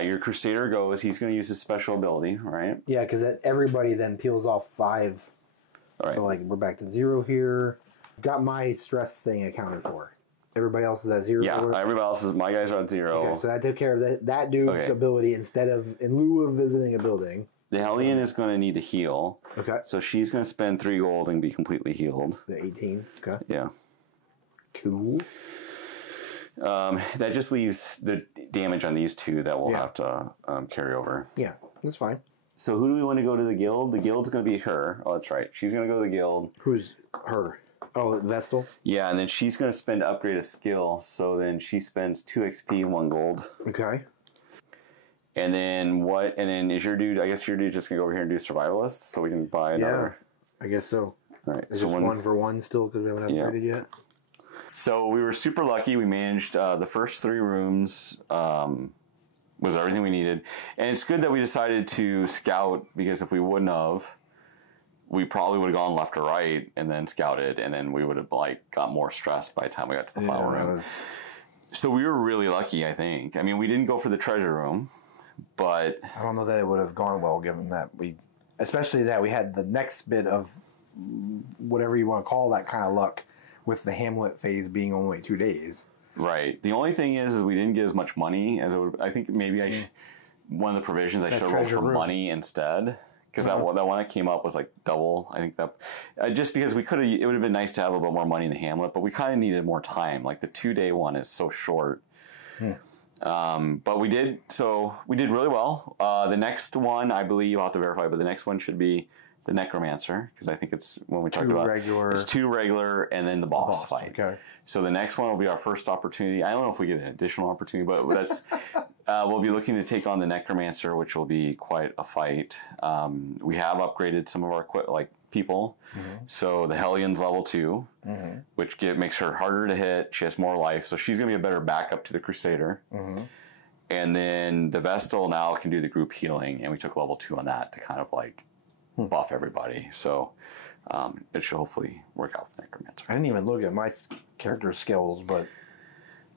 your Crusader goes. He's going to use his special ability, right? Yeah, because everybody then peels off 5. All right. So, we're back to 0 here. Got my stress thing accounted for. Everybody else is at 0. Yeah, everybody else is... My guys are at 0. Okay, so that took care of that dude's ability in lieu of visiting a building. The Hellion is going to need to heal. Okay. So she's going to spend 3 gold and be completely healed. The 18. Okay. Yeah. Cool. That just leaves the damage on these 2 that we'll have to carry over. Yeah, that's fine. So who do we want to go to the guild? The guild's going to be her. Oh, that's right. She's going to go to the guild. Who's her? Oh, Vestal? Yeah, and then she's going to spend to upgrade a skill. So then she spends 2 XP, 1 gold. Okay. And then what? And then is your dude? I guess your dude just gonna go over here and do survivalist, so we can buy another. Yeah, I guess so. All right. Is so this 1 for 1 still because we haven't upgraded yet? So we were super lucky. We managed the first 3 rooms. Was everything we needed, and it's good that we decided to scout because if we wouldn't have, we probably would have gone left or right and then scouted, and then we would have got more stressed by the time we got to the final room. So we were really lucky, I think. I mean, we didn't go for the treasure room, but I don't know that it would have gone well, given that especially that we had the next bit of whatever you want to call that kind of luck, with the Hamlet phase being only 2 days. Right. The only thing is we didn't get as much money as it would. I think maybe one of the provisions I should have rolled for money instead, because that one that came up was like double. I think that just because we could have, it would have been nice to have a little bit more money in the Hamlet, but we kind of needed more time. Like the 2-day one is so short. But we did really well. The next one, I believe, I'll have to verify, but the next one should be the Necromancer, because I think it's when we talked about it's 2 regular and then the boss fight. Okay. So the next one will be our first opportunity. I don't know if we get an additional opportunity, but that's we'll be looking to take on the Necromancer, which will be quite a fight. We have upgraded some of our people. So the Hellion's level 2, which makes her harder to hit. She has more life, so she's going to be a better backup to the Crusader. And then the Vestal now can do the group healing, and we took level 2 on that to kind of like buff everybody. So it should hopefully work out with Necromancer. I didn't even look at my character skills, but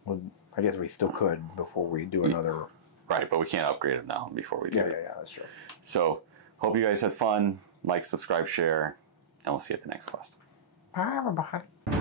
I guess we still could before we do another. Right, but we can't upgrade them now before we do it. Yeah, that's true. So hope you guys had fun. Like, subscribe, share, and we'll see you at the next quest. Bye, everybody.